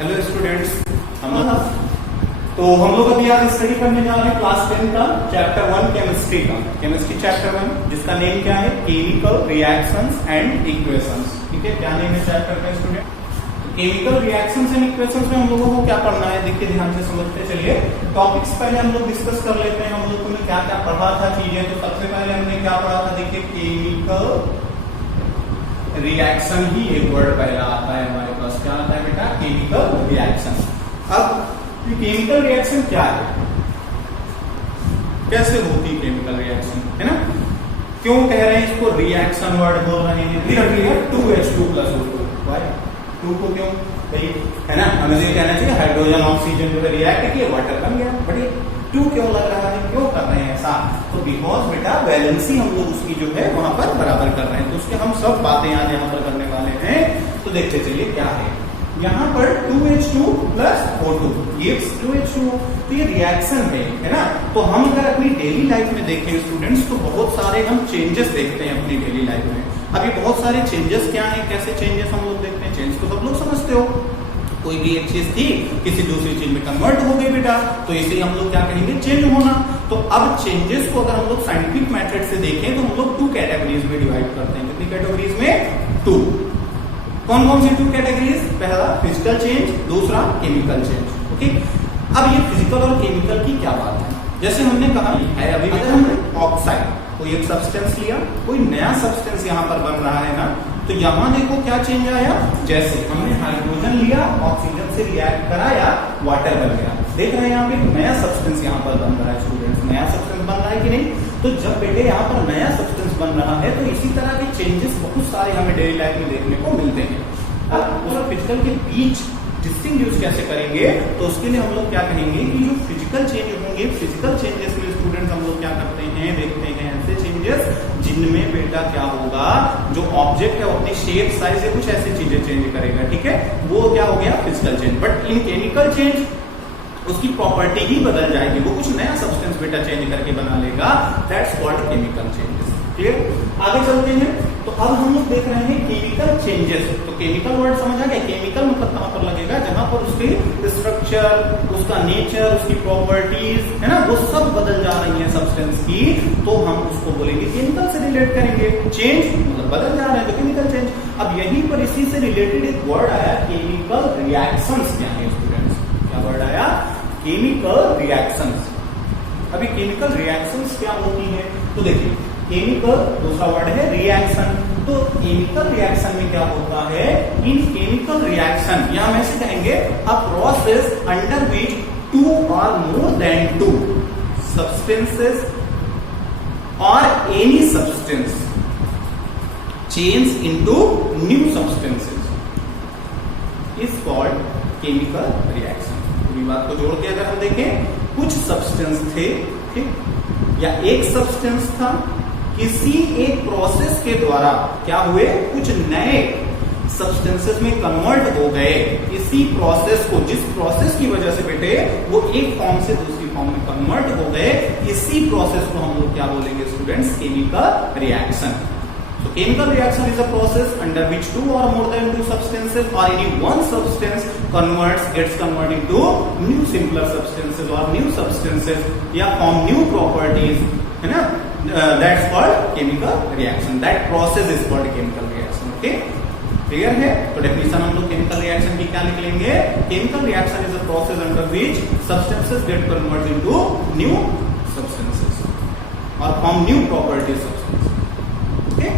Hello students, हम लोग अभी आज स्टडी करने जा रहे हैं क्लास 10 का चैप्टर 1 केमिस्ट्री का। केमिस्ट्री चैप्टर 1 जिसका नेम क्या है, केमिकल रिएक्शंस एंड इक्वेशंस। ठीक है, क्या नेम है चैप्टर का student? Chemical reactions and equations में हम लोगों को क्या पढ़ना है, देखिए ध्यान से समझते चलिए। टॉपिक्स पहले हम लोग डिस्कस कर लेते हैं। हम लोग ने क्या क्या पढ़ा था चीजें। तो सबसे पहले हमने क्या पढ़ा था, देखिए केमिकल रिएक्शन ही एक वर्ड पहला आता है हमारे पास। क्या आता है बेटा? Chemical reaction. अब केमिकल रिएक्शन क्या है, कैसे होती है केमिकल रिएक्शन, है ना? क्यों कह रहे हैं इसको रिएक्शन वर्ड बोल रहे हैं? 2H2+O2। 2 को क्यों भाई, है ना? हमें ये कहना चाहिए हाइड्रोजन ऑक्सीजन जो है रिएक्ट किए, वाटर बन गया। बट 2 क्यों लग रहा है, क्यों कर रहे हैं ऐसा? तो बिकॉज बेटा वैलेंसी हम लोग उसकी जो है वहां पर बराबर कर रहे हैं। तो उसके हम सब बातें आज यहाँ पर करने वाले हैं। तो देखते चलिए क्या है यहाँ पर 2H2+O2 gives 2H2O। तो ये रिएक्शन है ना? तो हम अगर अपनी डेली लाइफ में देखें स्टूडेंट्स, तो बहुत सारे हम चेंजेस देखते हैं अपनी डेली लाइफ में। अब ये बहुत सारे चेंजेस क्या हैं, कैसे चेंजेस हम लोग देखते हैं? चेंज तो सब लोग समझते हो, कोई भी एक चीज थी किसी दूसरी चीज में कन्वर्ट हो गई बेटा, तो इसे हम लोग क्या कहेंगे? चेंज होना। तो अब चेंजेस को अगर हम लोग साइंटिफिक मेथड से देखें तो हम लोग 2 कैटेगरीज में डिवाइड करते हैं। कितनी कैटेगरीज में? 2। कौन कौन सी 2 कैटेगरीज? पहला फिजिकल चेंज, दूसरा केमिकल चेंज। ओके, अब ये फिजिकल और केमिकल की क्या बात है? जैसे हमने कहा है अभी, अगर हमने ऑक्साइड कोई एक सब्सटेंस लिया, कोई नया सब्सटेंस यहाँ पर बन रहा है ना, तो यहाँ देखो क्या चेंज आया। जैसे हमने हाइड्रोजन लिया, ऑक्सीजन से रिएक्ट कराया, वाटर बन गया। देख रहे हैं यहाँ पे नया सब्सटेंस यहाँ पर बन रहा है स्टूडेंट्स। नया सब्सटेंस बन रहा है कि नहीं? तो जब बेटे यहाँ पर नया सब्सटेंस बन रहा है तो इसी तरह के चेंजेस बहुत सारे हमें डेली लाइफ में देखने को मिलते हैं। अब पूरा फिजिकल के बीच डिस्टिंग्विश कैसे करेंगे? तो उसके लिए हम लोग क्या कहेंगे कि जो फिजिकल चेंज होंगे, फिजिकल चेंजेस में स्टूडेंट्स हम लोग क्या करते हैं, देखते हैं ऐसे चेंजेस जिनमें बेटा क्या होगा, जो ऑब्जेक्ट है वो अपनी शेप, साइज या कुछ ऐसी चीजें चेंज करेगा। ठीक है, वो क्या हो गया? Physical change. But in chemical change उसकी प्रॉपर्टी ही बदल जाएगी, वो कुछ नया सब्सटेंस बेटा चेंज करके बना लेगा। That's called chemical changes. Clear? आगे चलते हैं। तो अब हम लोग देख रहे हैं केमिकल चेंजेस। तो केमिकल वर्ड समझ आ गया? केमिकल मतलब कहां पर लगेगा? जहां पर उसकी स्ट्रक्चर, उसका नेचर, उसकी प्रॉपर्टीज, है ना, वो सब बदल जा रही है सब्सटेंस की, तो हम उसको बोलेंगे केमिकल से रिलेट करेंगे। चेंज मतलब बदल जा रहे हैं, तो केमिकल चेंज। अब यहीं पर इसी से रिलेटेड एक वर्ड आया, केमिकल रिएक्शंस। क्या है स्टूडेंट्स? क्या वर्ड आया? Chemical reactions. अभी केमिकल रिएक्शंस क्या होती है? तो देखिए, केमिकल दूसरा वर्ड है रिएक्शन। तो केमिकल रिएक्शन में क्या होता है? इन केमिकल रिएक्शन, यहां हम ऐसे कहेंगे, अ process under which 2 or more than 2 substances or any substance change into new substances is called chemical reaction। पूरी बात को जोड़ के अगर हम देखें, कुछ सब्सटेंस थे, ठीक, या एक सब्सटेंस था, किसी एक प्रोसेस के द्वारा क्या हुए, कुछ नए सब्सटेंसेस में कन्वर्ट हो गए। इसी प्रोसेस को, जिस प्रोसेस की वजह से बेटे वो एक फॉर्म से दूसरी फॉर्म में कन्वर्ट हो गए, इसी प्रोसेस को हम लोग क्या बोलेंगे students? Chemical reaction. So chemical reaction is a process under which 2 or more than 2 substances or any one substance gets converted into new simpler substances or new substances या form new properties, है ना? That's called chemical reaction. That process is called chemical reaction. Okay? Clear है? तो definition हम लोग chemical reaction की क्या लिख लेंगे? Chemical reaction is a process under which substances get converted into new substances और form new properties substance. Okay,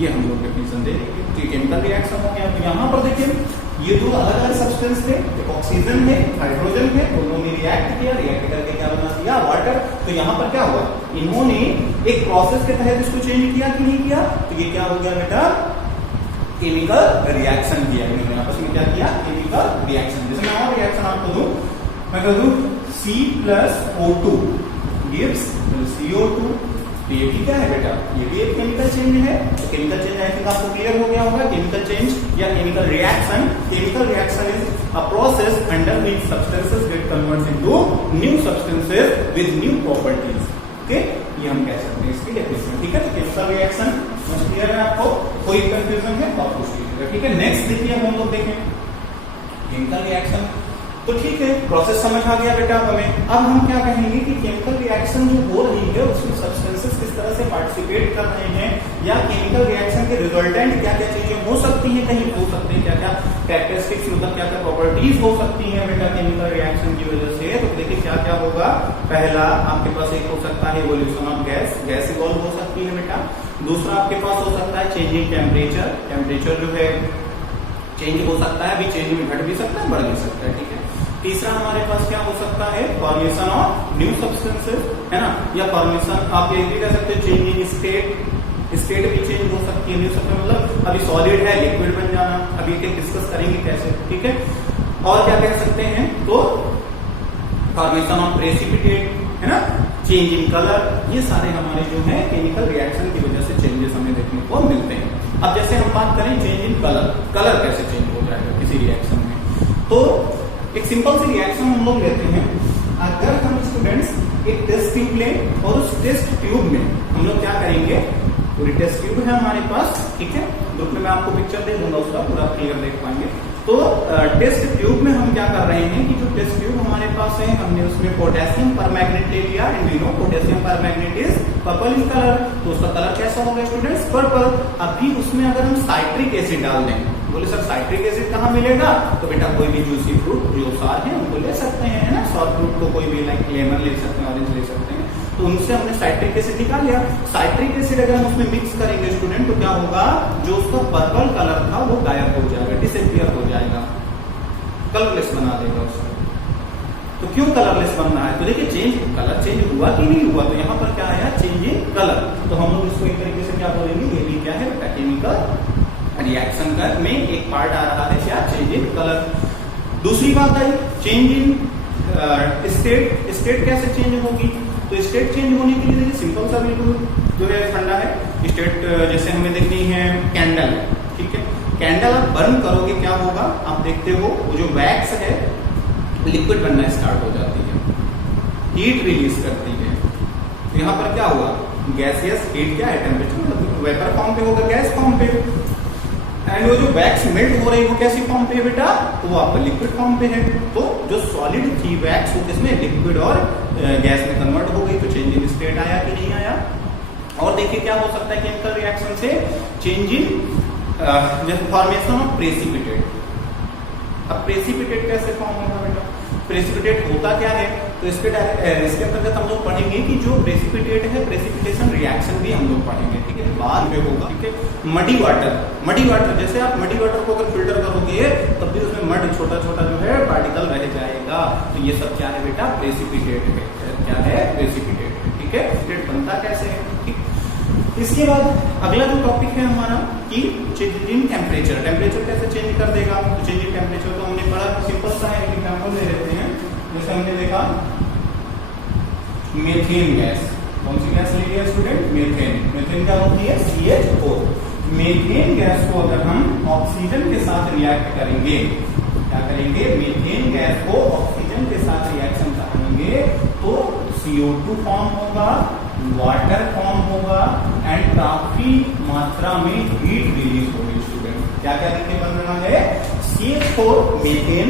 ये हम लोग डेफिनेशन दे देंगे। केमिकल रिएक्शन हो गया। तो यहाँ पर देखिए, ये दो अलग अलग सब्सटेंस थे, एक ऑक्सीजन है, हाइड्रोजन है, दोनों ने रिएक्ट किया, रिएक्ट करके क्या बना दिया? वाटर। तो यहाँ पर क्या हुआ? इन्होंने एक प्रोसेस के तहत इसको चेंज किया कि नहीं किया? तो ये क्या हो गया बेटा? केमिकल रिएक्शन किया इन्होंने, आपस में क्या किया? Chemical reaction. जैसे मैं और रिएक्शन आपको दूं, मैं कह दूं C+O2 gives CO2। तो ये भी क्या है बेटा? ये भी एक केमिकल चेंज है। तो केमिकल चेंज आई थिंक आपको क्लियर हो गया होगा। केमिकल चेंज या chemical reaction, chemical reaction is a process under which substances get converted into new substances with new properties. Okay, ये हम कह सकते हैं इसकी डेफिनेशन। ठीक है, तो केमिकल रिएक्शन क्लियर है आपको? कोई कंफ्यूजन है तो आप पूछ लीजिएगा। ठीक है, नेक्स्ट देखिए हम लोग देखें केमिकल रिएक्शन। तो ठीक है, प्रोसेस समझ आ गया बेटा हमें। अब हम क्या कहेंगे कि केमिकल रिएक्शन जो हो रही है उसमें सब्सटेंसेस किस तरह से पार्टिसिपेट कर रहे हैं, या केमिकल रिएक्शन के रिजल्टेंट क्या क्या चीजें हो सकती हैं, कहीं हो सकते हैं, क्या क्या कैरेक्टरिस्टिक्स मतलब क्या क्या प्रॉपर्टीज हो सकती हैं बेटा केमिकल रिएक्शन की वजह से। तो देखिए क्या क्या होगा। पहला आपके पास एक हो सकता है evolution of gas, gas evolve हो सकती है बेटा। दूसरा आपके पास हो सकता है चेंजिंग टेम्परेचर, टेम्परेचर जो है चेंज हो सकता है, अभी चेंज में घट भी सकता है, बढ़ भी सकता है, ठीक है। तीसरा हमारे पास क्या हो सकता है, फॉर्मेशन ऑफ न्यू सब्सटेंसेस, है ना, या फॉर्मेशन आप ये भी कह सकते हो चेंज इन स्टेट, स्टेट भी चेंज हो सकती है। न्यू सब्सटेंस मतलब अभी सॉलिड है लिक्विड बन जाना, अभी डिस्कस करेंगे कैसे, ठीक है। और क्या कह सकते हैं, तो फॉर्मेशन ऑफ प्रेसिपिटेट, है ना, चेंज इन कलर, ये सारे हमारे जो है केमिकल रिएक्शन की वजह से चेंजेस हमें देखने को मिलते हैं। अब जैसे हम बात करें चेंज इन कलर, कलर कैसे चेंज हो जाएगा किसी रिएक्शन में, तो एक सिंपल सी रिएक्शन हम लोग लेते हैं। अगर हम स्टूडेंट्स एक टेस्ट ट्यूब लें और उस टेस्ट ट्यूब में हम लोग क्या करेंगे, पूरी टेस्ट ट्यूब है हमारे पास, ठीक है, ग्रुप में मैं आपको पिक्चर दे दूंगा उसका, पूरा क्लियर देख पाएंगे। तो टेस्ट ट्यूब में हम क्या कर रहे हैं कि जो टेस्ट ट्यूब हमारे पास है, हमने उसमें पोटेशियम परमैंगनेट ले लिया, and we know potassium permanganate is purple in colour, तो उसका कलर कैसा होगा स्टूडेंट्स, पर्पल। अभी उसमें अगर हम साइट्रिक एसिड डाल दें, बोले सर साइट्रिक एसिड कहाँ मिलेगा, तो बेटा कोई भी जूसी फ्रूट जो सार है उनको ले सकते हैं, है ना, सॉर फ्रूट को कोई भी लाइक लेमन ले सकते हैं, ऑरेंज ले सकते हैं, तो उनसे हमने साइट्रिक एसिड निकाल लिया। साइट्रिक एसिड अगर हम उसमें मिक्स करेंगे स्टूडेंट, तो क्या होगा, जो उसका पर्पल कलर था वो गायब हो जाएगा, डिसअपीयर हो जाएगा, कलरलेस बना देगा उसको। तो क्यों कलरलेस बन रहा है, तो देखिए चेंज, कलर चेंज हुआ कि नहीं हुआ, तो यहाँ पर क्या आया, चेंज इन कलर। तो हम लोग इसको एक तरीके से क्या बोलेंगे, ये भी क्या है केमिकल रिएक्शन का में एक पार्ट आ रहा है, क्या, चेंज इन कलर। दूसरी बात I change in state, state कैसे चेंज होगी, तो स्टेट चेंज होने के लिए सिंपल सा बिल्कुल जो है फंडा है। स्टेट जैसे हमें देखनी है कैंडल, ठीक है, कैंडल आप बर्न करोगे क्या होगा, आप देखते हो वो जो वैक्स है लिक्विड बनना स्टार्ट हो जाती है, हीट रिलीज करती है। तो यहाँ पर क्या हुआ, गैसियस हीट क्या है, टेम्परेचर वेपर फॉर्म पे होगा, गैस फॉर्म पे, एंड वो जो वैक्स मेल्ट हो रही है वो कैसी फॉर्म पे है बेटा, तो वो आपका लिक्विड फॉर्म पे है। तो जो सॉलिड थी वैक्स वो किसमें, लिक्विड और गैस में कन्वर्ट हो गई, तो चेंज इन स्टेट आया कि नहीं आया। और देखिए क्या हो सकता है केमिकल रिएक्शन से, change in formation of precipitate. अब प्रेसिपिटेट कैसे फॉर्म होगा बेटा, प्रेसिपिटेट होता क्या है, तो इसके अंतर्गत हम लोग पढ़ेंगे कि जो प्रेसिपिटेट है, प्रेसिपिटेशन रिएक्शन भी हम लोग पढ़ेंगे, ठीक है, बाद में होगा, ठीक है। मडी वाटर, मडी वाटर जैसे आप मडी वाटर को अगर फिल्टर करोगे तब भी उसमें मड छोटा छोटा जो है पार्टिकल रह जाएगा, तो ये सब क्या है बेटा, प्रेसिपिटेट है, क्या है, प्रेसिपिटेट है, ठीक है। प्रेसिपिटेट बनता कैसे है, ठीक। इसके बाद अगला जो टॉपिक है हमारा कि चेंज इन टेम्परेचर, टेम्परेचर कैसे चेंज कर देगा, तो चेंज इन टेम्परेचर तो हमने पढ़ा, सिंपल सा है, एग्जांपल ले लेते हैं। जैसे हमने देखा मीथेन गैस, कौन सी गैस ले लिया स्टूडेंट, मीथेन, मीथेन क्या होती है, CH4। मीथेन गैस को अगर हम ऑक्सीजन के साथ रिएक्ट करेंगे, क्या करेंगे, मीथेन गैस को ऑक्सीजन के साथ रिएक्शन करेंगे तो CO2 फॉर्म होगा, वाटर फॉर्म होगा, एंड काफी मात्रा में हीट रिलीज होगी स्टूडेंट। क्या क्या देखिए बन रहा है, CH4 मीथेन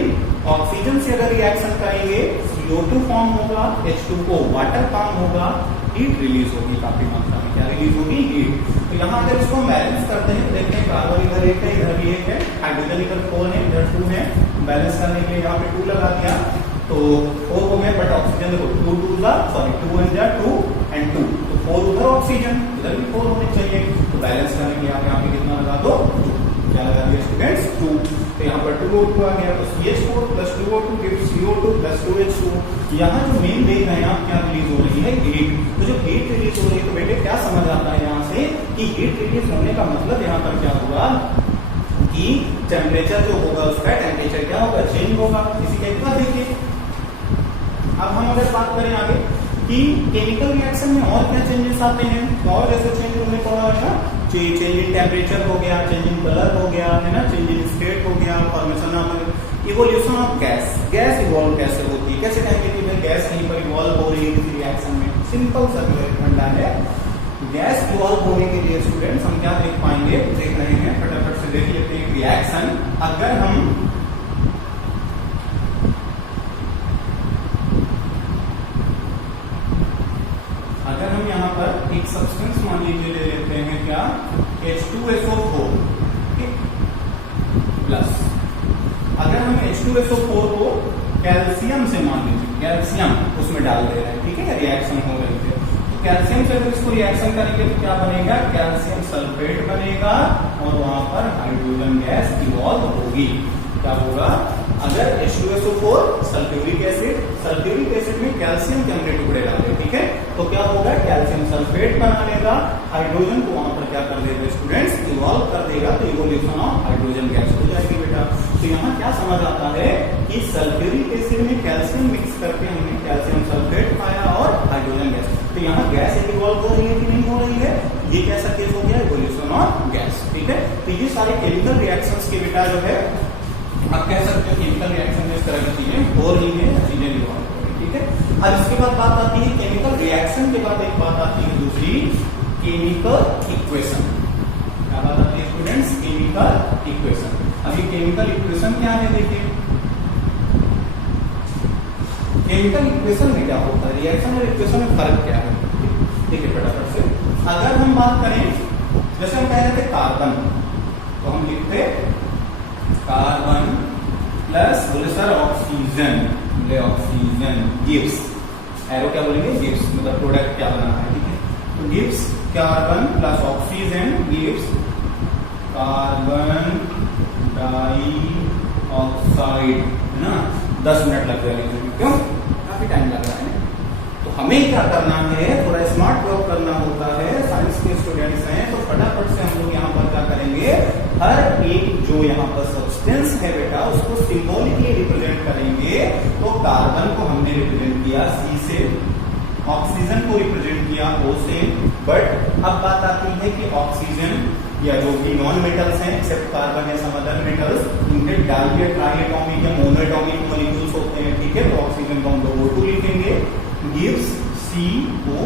ऑक्सीजन से अगर रिएक्शन करेंगे CO2 फॉर्म होगा, H2O वाटर फॉर्म होगा, हीट रिलीज होगी काफी मात्रा में, क्या रिलीज होगी, हीट। तो यहाँ अगर इसको बैलेंस करते हैं, देखते हैं कार्बन इधर एक है, इधर भी एक है, हाइड्रोजन इधर 4 है, इधर 2 है, बैलेंस करने के लिए यहाँ पे 2 लगा दिया तो 4 हो गया, बट ऑक्सीजन देखो 2 1 जा 2 एंड 2, तो 4 उधर ऑक्सीजन, इधर भी 4 होने चाहिए, तो बैलेंस करने के लिए आप यहाँ पे कितना लगा दो, क्या लगा दिया स्टूडेंट्स, 2। तो यहाँ पर 2O2 आ गया, तो CH4 plus 2O2 gives CO2 plus 2H2। यहाँ जो मेन देख रहे हैं आप, क्या रिलीज हो रही है, हीट। तो जो हीट रिलीज हो रही है, तो बेटे क्या समझ आता है यहाँ से कि हीट रिलीज होने का मतलब यहाँ पर क्या हुआ कि टेम्परेचर जो होगा उसका टेम्परेचर क्या होगा, चेंज होगा। इसी का देखिए अब हम अगर बात करें आगे कि केमिकल रिएक्शन में और क्या चेंजेस आते हैं, तो और जैसे चेंज होने पड़ा है ना, चेंज इन टेम्परेचर हो गया, चेंज इन कलर हो गया, है ना, चेंज इन स्टेट हो गया, formation of evolution of gas, gas evolve कैसे होती है, कैसे कहेंगे कि भाई गैस कहीं पर इवॉल्व हो रही है किसी रिएक्शन में, सिंपल सा फंडा है। गैस इवॉल्व होने के लिए स्टूडेंट्स हम क्या देख पाएंगे, देख रहे हैं, फटाफट से देख लेते हैं रिएक्शन। अगर हम अगर हम H2SO4 को कैल्शियम से मान लीजिए, कैल्शियम उसमें डाल दे रहे हैं, ठीक है, रिएक्शन हो रही है, तो कैल्शियम से अगर इसको रिएक्शन करेंगे तो क्या बनेगा, कैल्शियम सल्फेट बनेगा और वहां पर हाइड्रोजन गैस इवॉल्व होगी। क्या होगा, अगर H2SO4 सल्फ्यूरिक एसिड में कैल्शियम के हमने टुकड़े डाले, ठीक है, तो क्या होगा, कैल्शियम सल्फेट बना लेगा, हाइड्रोजन को वहां पर क्या कर देगा स्टूडेंट्स, इवॉल्व कर देगा, तो इवोल्यूशन ऑफ हाइड्रोजन गैस हो जाएगी बेटा। तो यहाँ क्या समझ आता है कि सल्फ्यूरिक एसिड में कैल्शियम मिक्स करके हमने कैल्शियम सल्फेट पाया और हाइड्रोजन गैस, तो यहाँ गैस इवॉल्व हो रही है कि नहीं हो रही है, ये कैसा केस हो गया, इवोल्यूशन ऑफ गैस, ठीक है। तो ये सारे केमिकल रिएक्शंस के बेटा जो है आप कह सकते हो केमिकल रिएक्शन में इस तरह की चीजें हो रही है, चीजें इवॉल्व हो रही है, ठीक है। अब इसके बाद बात आती है केमिकल रिएक्शन के बाद एक बात आती है दूसरी, केमिकल इक्वेशन। क्या बात आती है स्टूडेंट्स, केमिकल इक्वेशन। अब ये केमिकल इक्वेशन क्या है, देखिए केमिकल इक्वेशन में क्या होता है, रिएक्शन और इक्वेशन में फर्क क्या है, देखिए फटाफट से। अगर हम बात करें, जैसे हम कह रहे थे कार्बन, तो हम लिखते कार्बन प्लस बोले सर ऑक्सीजन, बोले ऑक्सीजन गिव्स, एरो क्या बोलेंगे, गिव्स, मतलब प्रोडक्ट क्या बना है, ठीक है, तो gives carbon plus oxygen gives carbon dioxide, है ना। 10 मिनट लग जाएगा लिखने में, क्यों, काफी टाइम लग रहा है। तो हमें क्या करना है, थोड़ा स्मार्ट वर्क करना होता है, साइंस के स्टूडेंट्स हैं, तो फटाफट से हम लोग यहाँ पर क्या करेंगे, हर एक जो यहाँ पर सब्सटेंस है बेटा उसको सिंबॉलिकली रिप्रेजेंट करेंगे। तो कार्बन को हमने रिप्रेजेंट किया C से, ऑक्सीजन को रिप्रेजेंट किया O से, बट अब बात आती है कि ऑक्सीजन या जो भी नॉन मेटल्स हैं एक्सेप्ट कार्बन या सम अदर मेटल्स, उनके डाई या ट्राई एटॉमिक या मोनो एटॉमिक मॉलिक्यूल्स होते हैं, ठीक है, तो ऑक्सीजन को हम लोग O2 लिखेंगे, गिव्स CO,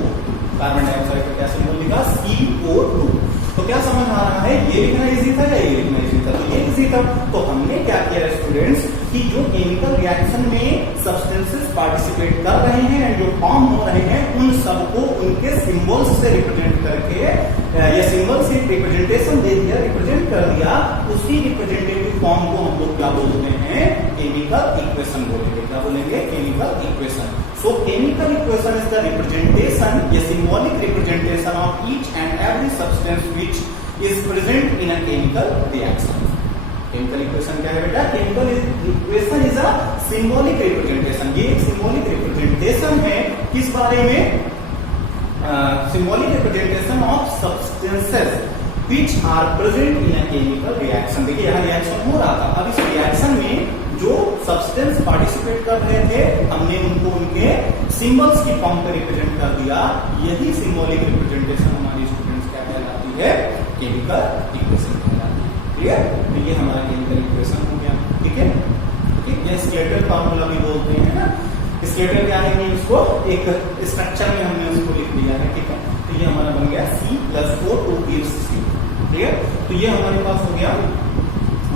कार्बन डाइऑक्साइड का क्या सिंबल लिखा, CO2। तो क्या समझ आ रहा है, ये लिखना इजी था या ये लिखना इजी था, तो ये इजी था। तो हमने क्या किया स्टूडेंट्स कि जो केमिकल रिएक्शन में सब्सटेंसेस पार्टिसिपेट कर रहे हैं एंड जो फॉर्म हो रहे हैं, उन सबको उनके सिंबल्स से रिप्रेजेंट करके या सिंबल से रिप्रेजेंटेशन दे दिया, रिप्रेजेंट कर दिया, उसी रिप्रेजेंटेटिव फॉर्म को हम लोग क्या बोलते हैं, केमिकल इक्वेशन बोलेंगे। क्या बोलेंगे, chemical equation. So chemical equation is the representation, a symbolic representation of each and every substance which is present in a chemical reaction. Chemical equation क्या है बेटा, chemical equation is a symbolic representation. ये एक symbolic representation है किस बारे में, symbolic representation of substances which are present in a chemical reaction. देखिए यहाँ रिएक्शन हो रहा था, अब इस रिएक्शन में जो सब्सटेंस पार्टिसिपेट कर रहे थे हमने उनको उनके सिंबल्स की फॉर्म पे रिप्रेजेंट कर दिया। यही सिंबॉलिक रिप्रेजेंटेशन हमारी स्टूडेंट्स क्या कहलाती है, केमिकल इक्वेशन कहलाती है। क्लियर, तो ये हमारा केमिकल इक्वेशन हो गया, ठीक है, ठीक है। स्केटर फॉर्मूला भी बोलते हैं ना, स्केटर क्या है, उसको एक स्ट्रक्चर में हमने उसको लिख दिया है, ठीक है। तो ये हमारा बन गया C+O2 gives C। क्लियर, तो ये हमारे पास हो गया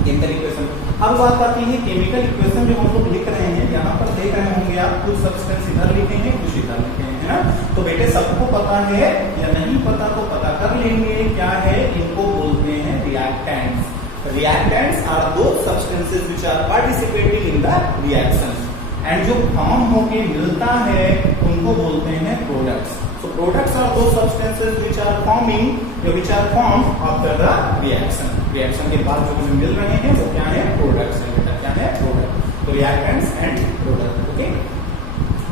केमिकल इक्वेशन। अब बात आती है केमिकल इक्वेशन जो हम लोग लिख रहे हैं, यहाँ पर देख रहे होंगे आप, कुछ सब्सटेंस इधर लिखे हैं, कुछ इधर लिखे हैं, है ना। तो बेटे सबको पता है या नहीं पता तो पता कर लेंगे, क्या है, इनको बोलते हैं reactants. Reactants are those substances which are participating in the reaction, and जो फॉर्म होके मिलता है उनको बोलते हैं products. So products are those substances which are forming, which are formed after the reaction. Reaction के बाद जो हमें मिल रहे हैं वो क्या है, प्रोडक्ट्स है बेटा, क्या है, प्रोडक्ट। तो रिएक्टेंट्स एंड प्रोडक्ट, ओके।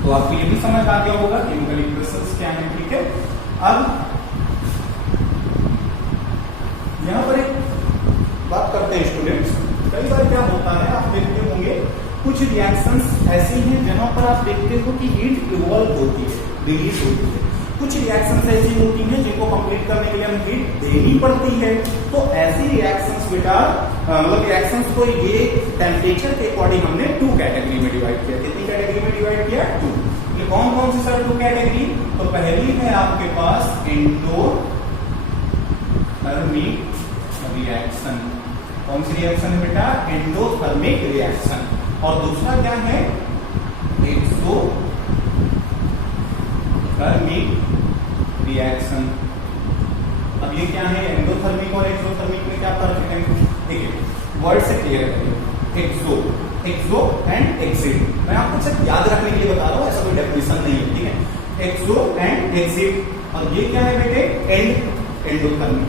तो आपको ये भी समझ आ गया होगा केमिकल इक्वेशंस क्या है, ठीक है। अब यहाँ पर एक बात करते हैं स्टूडेंट्स, कई बार क्या होता है आप देखते होंगे कुछ रिएक्शंस ऐसी हैं जहां पर आप देखते हो कि हीट इवॉल्व होती है, रिलीज होती है। कुछ रिएक्शंस ऐसी होती हैं जिनको कंप्लीट करने के लिए हमें हीट देनी पड़ती है। तो ऐसी रिएक्शंस बेटा, मतलब रिएक्शंस को ये टेम्परेचर के अकॉर्डिंग हमने 2 कैटेगरी में डिवाइड किया। कितनी कैटेगरी में डिवाइड किया, 2। ये कौन कौन सी सर 2 कैटेगरी, तो पहली है आपके पास एंडोथर्मिक रिएक्शन। कौन सी रिएक्शन है बेटा, एंडोथर्मिक रिएक्शन। और दूसरा क्या है, एक्सोथर्मिक रिएक्शन। अब ये क्या है, एंडोथर्मिक और एक्सोथर्मिक में क्या फर्क है, देखिए वर्ड से क्लियर करिए। एक्सो, एक्सो एंड एक्सिट। मैं आपको सिर्फ याद रखने के लिए बता रहा हूँ, ऐसा कोई डेफिनेशन नहीं है, ठीक है। एक्सो एंड एक्सिट, और ये क्या है बेटे, end, endothermic.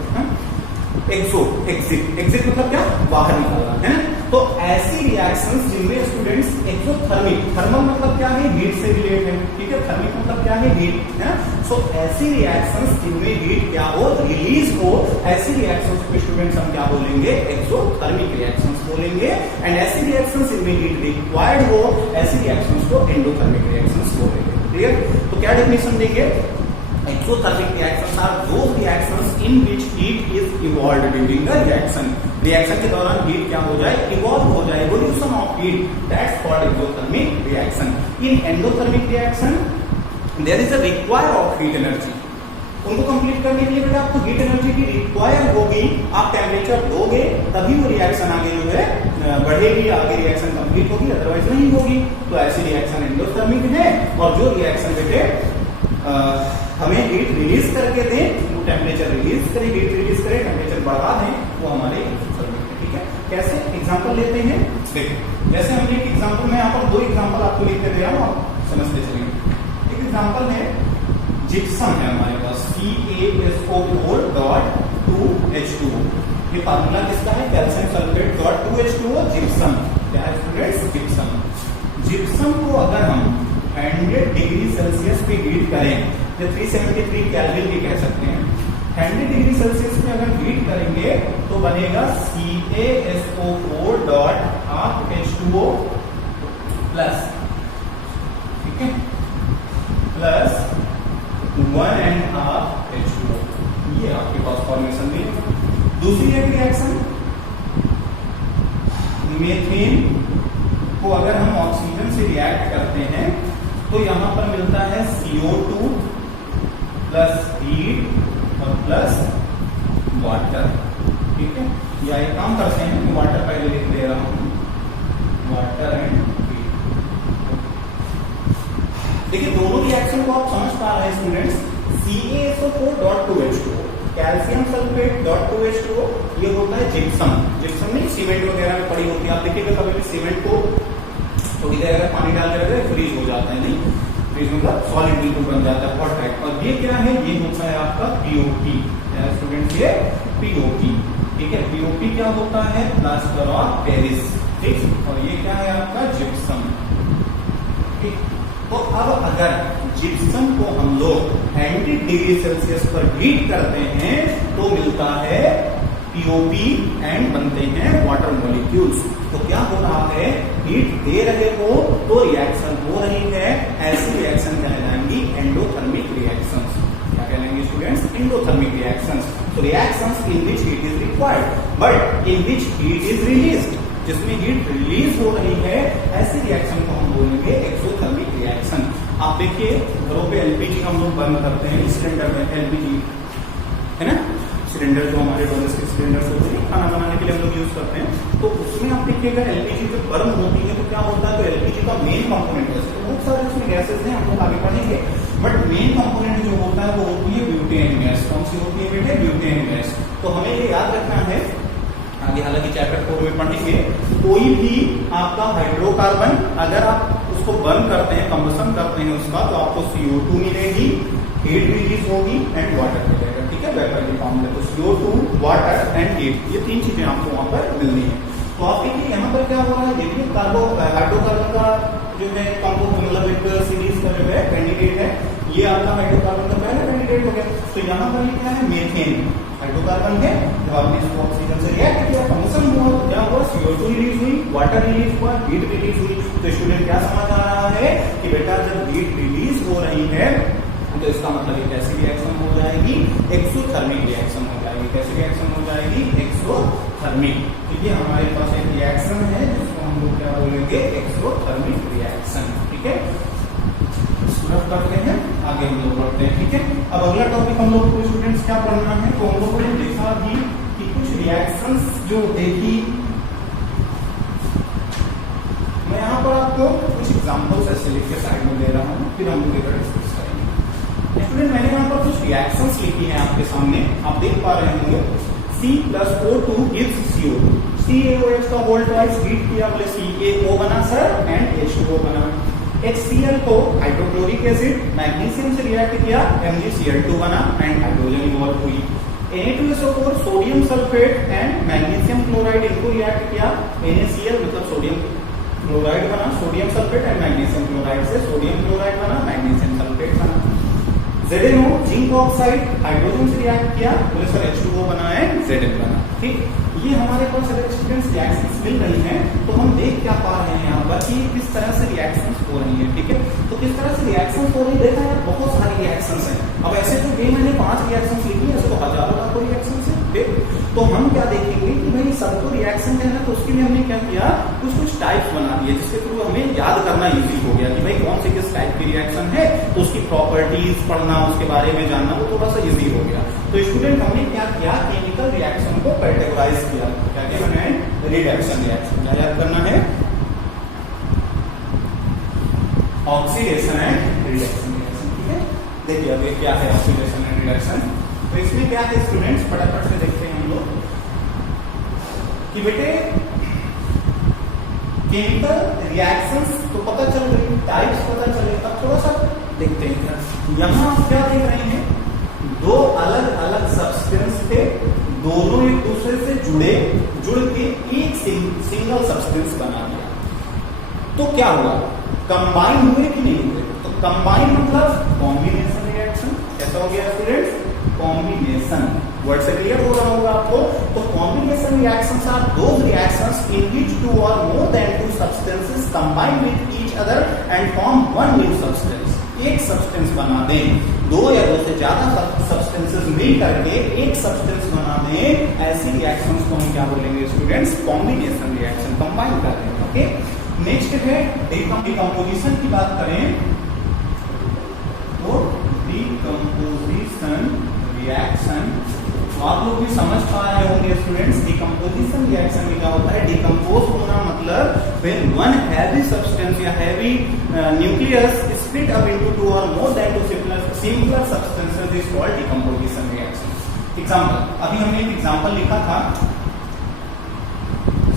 Exo, exit, exit मतलब क्या, बाहर निकलना, है ना। तो ऐसी रिएक्शंस जिनमें स्टूडेंट्स एक्सोथर्मिक, थर्मल मतलब क्या है, हीट से रिलेटेड है, ठीक है, थर्मिक मतलब क्या है, हीट, है ना। सो ऐसी रिएक्शंस जिनमें हीट क्या हो, रिलीज हो, ऐसी रिएक्शंस को स्टूडेंट्स हम क्या बोलेंगे, एक्सोथर्मिक रिएक्शंस बोलेंगे। एंड ऐसी रिएक्शंस जिनमें हीट रिक्वायर्ड हो, ऐसी रिएक्शंस को एंडोथर्मिक रिएक्शंस बोलेंगे, ठीक है। तो क्या डेफिनेशन देंगे, exothermic reactions are those reactions in which heat is evolved during the reaction. Reaction के दौरान हीट क्या हो जाए, इवॉल्व हो जाए, evolution of heat, that's called exothermic reaction. In endothermic reaction there is a require of heat energy. उनको complete करने के लिए बेटा आपको हीट एनर्जी की रिक्वायर होगी, आप टेम्परेचर दोगे तभी वो रिएक्शन आगे जो है बढ़ेगी, आगे रिएक्शन कंप्लीट होगी, अदरवाइज नहीं होगी। तो ऐसी रिएक्शन एंडोथर्मिक है, और जो रिएक्शन बेटे हमें हीट रिलीज करके दें, वो टेम्परेचर रिलीज करें, हीट रिलीज करें, टेम्परेचर बढ़ा दें, वो हमारे एक्सोथर्मिक है, ठीक है। कैसे एग्जांपल लेते हैं, देखो जैसे हमने एक एग्जांपल, मैं यहाँ पर दो एग्जांपल आपको लिख के दे रहा हूँ, आप समझते चलेंगे। एक एग्जांपल है जिप्सम है हमारे पास, CaSO4.2H2O, ये फार्मूला किसका है, calcium sulphate dot 2H2O, gypsum. क्या है स्टूडेंट्स, जिप्सम। जिप्सम को अगर हम 100 डिग्री सेल्सियस पे हीट करें, जो 373 केल्विन भी कह सकते हैं, 100 डिग्री सेल्सियस पे अगर हीट करेंगे तो बनेगा CaSO4.2H2O प्लस, ठीक है, प्लस 1.5 H2O। ये आपके पास फॉर्मेशन भी है। दूसरी एक रिएक्शन, मीथेन को अगर हम ऑक्सीजन से रिएक्ट करते हैं तो यहां पर मिलता है CO2 प्लस हीट और प्लस वाटर, ठीक है। या एक काम करते हैं, मैं वाटर पहले लिख दे रहा हूं, वाटर एंड हीट। देखिए दोनों रिएक्शन को आप समझ पा रहे हैं students. CaSO4.2H2O, calcium sulphate dot 2H2O, ये होता है जिप्सम। जिप्सम नहीं सीमेंट वगैरह में पड़ी होती है, आप देखिएगा कभी भी सीमेंट को थोड़ी देर अगर पानी डाल के रखे फ्रीज हो जाता है, नहीं फ्रीज मतलब सॉलिड बिल्कुल बन जाता है, हॉट टाइप। और ये क्या है, ये होता है आपका POP, स्टूडेंट ये POP, ठीक है। POP क्या होता है, प्लास्टर ऑफ पेरिस, ठीक। और ये क्या है आपका जिप्सम, ठीक। तो अब अगर जिप्सम को हम लोग 100 डिग्री सेल्सियस पर हीट करते हैं तो मिलता है POP एंड बनते हैं वाटर मॉलिक्यूल्स। तो क्या हो रहा है, हीट दे रहे हो तो रिएक्शन हो रही है, ऐसी रिएक्शन कहलाएंगी एंडोथर्मिक रिएक्शंस। क्या कहलाएंगे स्टूडेंट्स, एंडोथर्मिक रिएक्शंस। तो reactions in which heat is required but in which heat is released, जिसमें हीट रिलीज हो रही है, ऐसी रिएक्शन को हम बोलेंगे एक्सोथर्मिक रिएक्शन। आप देखिए घरों पे एलपीजी हम लोग बर्न करते हैं, सिलेंडर में एलपीजी है ना, सिलेंडर जो हमारे डोमेस्टिक सिलेंडर होते हैं खाना बनाने के लिए हम लोग यूज करते हैं, तो उसमें आप देखिएगा एलपीजी जब बर्न होती है तो क्या होता है, तो एलपीजी का मेन कंपोनेंट है, तो बहुत सारे उसमें गैसेस हैं, हम लोग आगे पढ़ेंगे, बट मेन कंपोनेंट जो होता है वो होती है ब्यूटेन गैस। कौन सी होती है बेटे, ब्यूटेन गैस। तो हमें ये याद रखना है, आगे हालांकि चैप्टर 4 में पढ़ेंगे, कोई भी आपका हाइड्रोकार्बन अगर आप उसको बर्न करते हैं, कंबसन करते हैं उसका, तो आपको CO2 मिलेगी, हीट रिलीज होगी एंड वाटर मिलेगा, ठीक है, वेपर के फॉर्म में। तो CO2, वाटर एंड हीट, ये तीन चीजें आपको वहां पर मिलनी है। तो आप देखिए यहाँ पर क्या हो रहा है, देखिए हाइड्रोकार्बन का जो है कंपाउंड, मतलब एक सीरीज का जो है कैंडिडेट है, ये आपका हाइड्रोकार्बन का पहला कैंडिडेट हो गया। तो यहाँ पर ये क्या है, मीथेन हाइड्रोकार्बन है, जब आपने इसको ऑक्सीजन से रिएक्ट किया, फंक्शन हुआ, तो क्या हुआ, CO2 रिलीज हुई, वाटर रिलीज हुआ, हीट रिलीज हुई। तो स्टूडेंट क्या समझ आ रहा है कि बेटा जब हीट रिलीज हो रही है तो इसका मतलब एक ऐसी रिएक्शन हो जाएगी, एक्सोथर्मिक रिएक्शन हो जाएगी। कैसी रिएक्शन हो जाएगी, एक्सोथर्मिक। ठीक है, हमारे पास एक रिएक्शन है जिसको हम लोग क्या बोलेंगे, एक्सोथर्मिक रिएक्शन, ठीक है। रफ करते हैं, आगे हम लोग बढ़ते हैं, ठीक है। अब अगला टॉपिक हम लोग को स्टूडेंट्स क्या पढ़ना है, तो हम लोगों ने देखा भी कि कुछ रिएक्शंस जो देखी, मैं यहाँ पर आपको कुछ एग्जांपल्स ऐसे लिख के साइड में दे रहा हूँ, फिर हम लोग डिस्कस करेंगे। स्टूडेंट मैंने यहाँ पर कुछ रिएक्शंस लिखी हैं आपके सामने, आप देख पा रहे होंगे। C+O2 gives CO2, CaOH का होल ट्वाइस हीट किया, बोले CaO बना सर एंड H2O बना। HCl को हाइड्रोक्लोरिक एसिड मैग्नीशियम से रिएक्ट किया, MgCl2 बना एंड हाइड्रोजन इवॉल्व हुई। Na2SO4 sodium sulphate and magnesium chloride इनको रिएक्ट किया, NaCl मतलब सोडियम क्लोराइड बना, sodium sulphate and magnesium chloride से सोडियम क्लोराइड बना, मैग्नीशियम सल्फेट बना। ZnO जिंक ऑक्साइड हाइड्रोजन से रिएक्ट किया, बोले सर H2O बना है, Zn बना। ठीक, ये हमारे पास अगर स्टूडेंट्स रिएक्शंस मिल रही हैं तो हम देख क्या पा रहे हैं यहाँ पर कि किस तरह से रिएक्शंस हो रही हैं। ठीक है, तो किस तरह से रिएक्शंस हो रही है, देखा यार बहुत सारी रिएक्शंस हैं। अब ऐसे तो ये मैंने 5 रिएक्शंस लिखी है, ऐसे तो हजारों लाखों रिएक्शंस हैं। ठीक, तो हम क्या देखेंगे कि भाई सबको रिएक्शन है ना, तो उसके लिए हमने क्या किया, कुछ टाइप्स बना दिए जिसके थ्रू हमें याद करना इजी हो गया कि भाई कौन सी किस टाइप की रिएक्शन है, तो उसकी प्रॉपर्टीज पढ़ना, उसके बारे में जानना वो थोड़ा सा इजी हो गया। तो स्टूडेंट हमने क्या किया, केमिकल रिएक्शन को कैटेगराइज किया। क्या किया मैंने, रिडक्शन रिएक्शन। क्या याद करना है, ऑक्सीडेशन एंड रिडक्शन रिएक्शन। ठीक है, देखिए अब ये क्या है ऑक्सीडेशन एंड रिडक्शन। तो इसमें क्या है स्टूडेंट्स, फटाफट से देखते हैं हम लोग कि बेटे केमिकल रिएक्शंस तो पता चल गई, टाइप्स पता चले। अब थोड़ा सा देखते हैं, यहाँ आप क्या देख रहे हैं, दो अलग अलग सब्सटेंस थे, दोनों एक दूसरे से जुड़ के एक सिंगल सब्सटेंस बना दिया। तो क्या हुआ, कंबाइन हुए कि नहीं हुए, तो कंबाइन मतलब कॉम्बिनेशन रिएक्शन। कैसा हो गया स्टूडेंट्स, कॉम्बिनेशन। वर्ड से क्लियर हो रहा होगा आपको। तो combination reactions are those reactions in which two or more than two substances combine with each other and form one new substance. एक सब्सटेंस बना दें, दो या दो से ज्यादा सब्सटेंसेस मिल करके एक सब्सटेंस बना दें, ऐसी रिएक्शंस को हम क्या बोलेंगे स्टूडेंट्स, कॉम्बिनेशन रिएक्शन, कंबाइन कर रहे हैं। ओके, नेक्स्ट है डिकम्पोजिशन की बात करें तो डिकम्पोजिशन रिएक्शन, तो आप लोग भी समझ पा रहे होंगे स्टूडेंट्स, डिकम्पोजिशन रिएक्शन में क्या होता है, डिकम्पोज होना मतलब व्हेन वन हैवी सब्सटेंस या heavy nucleus split up into two or more than two simpler substances is called decomposition reaction. Example, अभी हमने एक एग्जांपल लिखा था,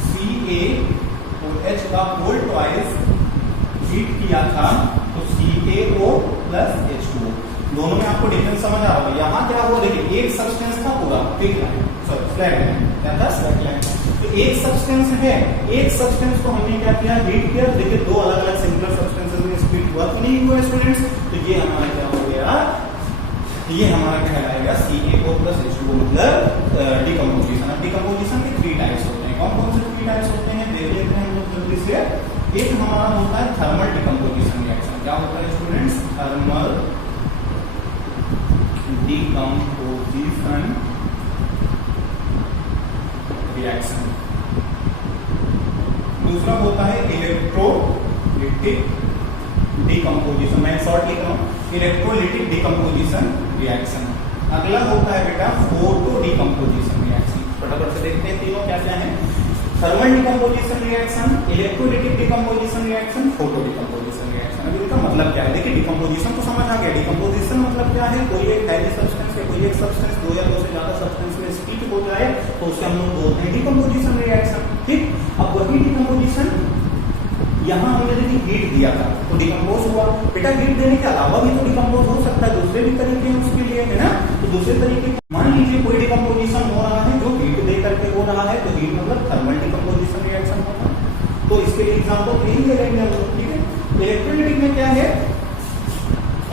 CaOH का होल ट्वाइस हीट किया था, तो CaO प्लस H2O, दोनों में आपको डिफरेंस समझ आ रहा है। यहाँ क्या हुआ, देखिए एक सब्सटेंस था पूरा फ्लैट लाइन, क्या था फ्लैट लाइन, तो एक सब्सटेंस है, एक सब्सटेंस को हमने क्या किया, हीट किया। देखिए दो अलग अलग सिंगुलर सब्सटेंसेस में स्प्लिट हुआ कि नहीं हुआ स्टूडेंट्स, तो ये हमारा क्या हो गया, ये हमारा कहलाएगा CaO प्लस H2O मतलब डिकम्पोजिशन। अब डिकम्पोजिशन के 3 टाइप्स होते हैं। कौन कौन से 3 टाइप्स होते हैं देख लेते हैं हम लोग जल्दी से। एक हमारा होता है थर्मल डिकम्पोजिशन रिएक्शन। क्या होता है स्टूडेंट्स, थर्मल डिकम्पोजिशन रिएक्शन। दूसरा होता है इलेक्ट्रोलिटिक डिकम्पोजिशन, मैं शॉर्ट लिख रहा हूं, इलेक्ट्रोलिटिक डिकम्पोजिशन रिएक्शन। अगला होता है बेटा फोटो डिकम्पोजिशन रिएक्शन। फटाफट से देखते हैं तीनों क्या क्या है, thermal decomposition reaction, electrolytic decomposition reaction, photo decomposition reaction. अब इनका मतलब क्या है, देखिए डिकम्पोजिशन तो समझ आ गया, डिकम्पोजिशन मतलब क्या है, कोई एक हैवी सब्सटेंस या कोई एक सब्सटेंस दो या दो से ज्यादा सब्सटेंस में स्प्लिट हो जाए तो उसे हम लोग बोलते हैं डिकम्पोजिशन रिएक्शन। ठीक, अब वही डिकम्पोजिशन यहाँ हमने देखिए हीट दिया था तो डिकम्पोज हुआ। बेटा हीट देने के अलावा भी तो डिकम्पोज हो सकता है, दूसरे भी तरीके हैं उसके लिए, है ना। तो दूसरे तरीके, मान लीजिए कोई डिकम्पोजिशन हो रहा है जो हीट दे करके हो रहा है, तो हीट मतलब थर्मल डिकम्पोजिशन रिएक्शन होता है। तो इसके लिए एग्जाम्पल यही ले लेंगे हम लोग। ठीक है, इलेक्ट्रोलिटिक में क्या है,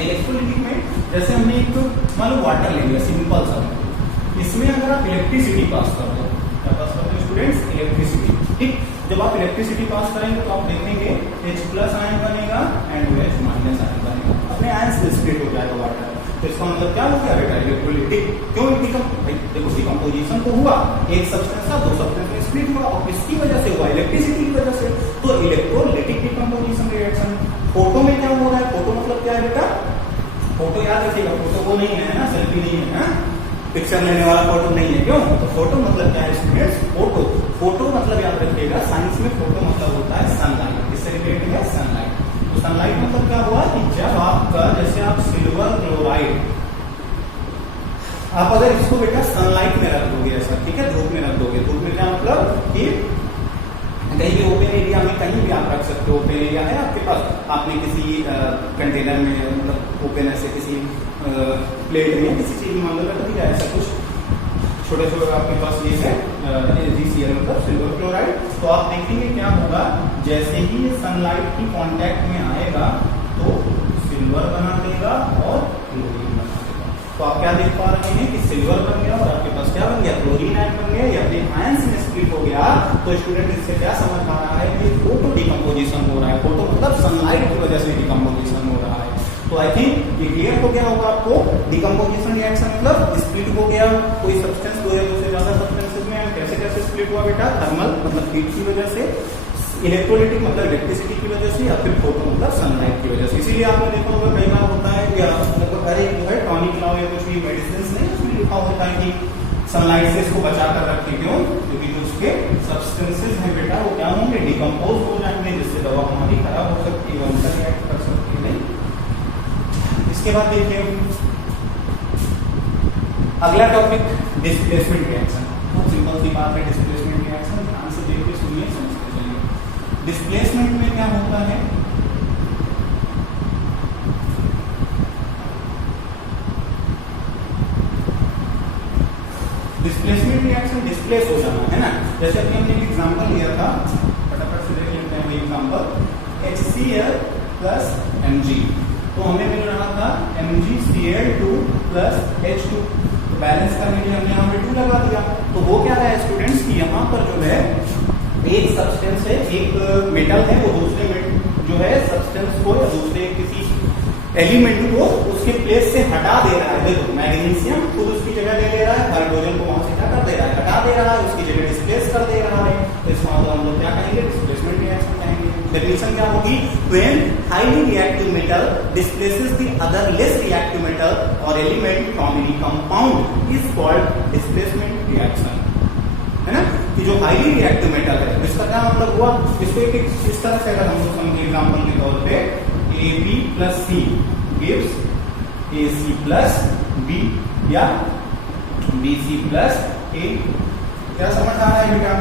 इलेक्ट्रोलिटिक में जैसे हमने एक मान लो वाटर ले लिया सिंपल सा, इसमें अगर आप इलेक्ट्रिसिटी पास कर दो, क्या पास करते हैं स्टूडेंट्स, इलेक्ट्रिसिटी। ठीक, जब आप इलेक्ट्रिसिटी पास करेंगे तो आप देखेंगे H प्लस आयन बनेगा एंड OH माइनस आयन बनेगा, अपने आयन से स्प्लिट हो जाएगा वाटर। तो इसका मतलब क्या हो गया बेटा, इलेक्ट्रोलिटिक। क्यों देखो डिकम्पोजिशन तो हुआ, एक सब्सटेंस था दो सब्सटेंस में स्प्लिट हुआ, और किसकी वजह से हुआ, इलेक्ट्रिसिटी की वजह से, तो इलेक्ट्रोलिटिक डिकम्पोजिशन रिएक्शन। फोटो में क्या हो रहा है, फोटो मतलब क्या है बेटा, फोटो याद रखिएगा, फोटो वो नहीं है ना, सेल्फी नहीं है ना, पिक्चर लेने वाला फोटो नहीं है। क्यों, तो फोटो मतलब क्या है स्टूडेंट्स, फोटो। फोटो मतलब याद रखिएगा, साइंस में फोटो मतलब होता है सनलाइट, इससे रिलेटेड है सनलाइट। तो सनलाइट मतलब क्या हुआ कि जब आपका, जैसे आप सिल्वर क्लोराइड आप अगर इसको बेटा सनलाइट में रख दोगे ऐसा, ठीक है, धूप में रख दोगे, धूप में क्या मतलब कि कहीं भी ओपन एरिया में कहीं भी आप रख सकते हो, ओपन एरिया है आपके पास, आपने किसी कंटेनर में मतलब ओपन ऐसे किसी प्लेट में किसी चीज में मान लो रख दिया ऐसा कुछ छोटे छोटे आपके पास ये है NaCl मतलब सिल्वर क्लोराइड, तो आप देखेंगे क्या होगा, जैसे ही ये सनलाइट की कांटेक्ट में आएगा तो सिल्वर बना देगा और क्लोरीन बना देगा। तो आप क्या देख पा रहे हैं कि सिल्वर बन गया और आपके पास क्या बन गया, क्लोरीन आयन बन गया, या फिर आयंस में स्प्लिट हो गया। तो स्टूडेंट इससे क्या समझ पा रहा है कि फोटो डिकम्पोजिशन हो रहा है, फोटो मतलब सनलाइट की वजह से डिकम्पोजिशन हो रहा है। तो आई थिंक ये क्लियर हो गया होगा आपको, डिकम्पोजिशन रिएक्शन मतलब स्प्लिट हो गया कोई सब्सटेंस, दो या दो से ज्यादा सब्सटेंसेस में। कैसे कैसे स्प्लिट हुआ बेटा, थर्मल मतलब हीट की वजह से, इलेक्ट्रोलाइटिक मतलब इलेक्ट्रिसिटी की वजह से, या फिर फोटो मतलब सनलाइट की वजह से। इसीलिए आपने देखा होगा कई बार होता है कि लगभग हर एक जो है टॉनिक लाओ या कुछ भी मेडिसिन नहीं उसमें लिखा होता है कि सनलाइट से इसको बचा कर रखें, क्यों, क्योंकि जो उसके सब्सटेंसेस हैं बेटा वो क्या होंगे, डिकम्पोज हो जाएंगे, जिससे दवा हमारी खराब हो सकती है, उनका रिएक्ट कर सकती है। नहीं, इसके बाद देखिए अगला टॉपिक डिस्प्लेसमेंट रिएक्शन। बहुत सिंपल सी बात है डिस्प्लेसमेंट रिएक्शन, ध्यान से देखिए, सुनिए, समझते चलिए। डिस्प्लेसमेंट में क्या होता है, डिस्प्लेसमेंट रिएक्शन डिस्प्लेस हो जाना है ना। जैसे अभी हमने एक एग्जांपल लिया था, फटाफट से देख लेते हैं वही एग्जांपल, HCl प्लस Mg, तो हमें मिल रहा था MgCl2 प्लस H2, बैलेंस करने के लिए हमने यहाँ पे 2 लगा दिया। तो वो क्या है स्टूडेंट्स कि यहाँ पर जो है एक सब्सटेंस है, एक मेटल है, वो दूसरे जो है सब्सटेंस को या दूसरे किसी एलिमेंट को उसके प्लेस से हटा दे रहा है। देखो मैग्नीशियम खुद उसकी जगह ले ले रहा है, हाइड्रोजन को वहां से क्या कर दे रहा है, हटा दे रहा है, उसकी जगह डिस्प्लेस कर दे रहा है। तो इसका मतलब हम लोग क्या कहेंगे, डिस्प्लेसमेंट रिएक्शन कहेंगे। डेफिनेशन क्या होगी, when highly reactive metal displaces the other less reactive metal or element from any compound is called displacement reaction, है ना। कि जो हाईली रिएक्टिव मेटल है इसका क्या मतलब हुआ, इसको एक इस तरह से अगर हम लोग समझे एग्जांपल के तौर पे AB plus C gives AC plus B या BC प्लस A। क्या समझ आ रहा है बेटा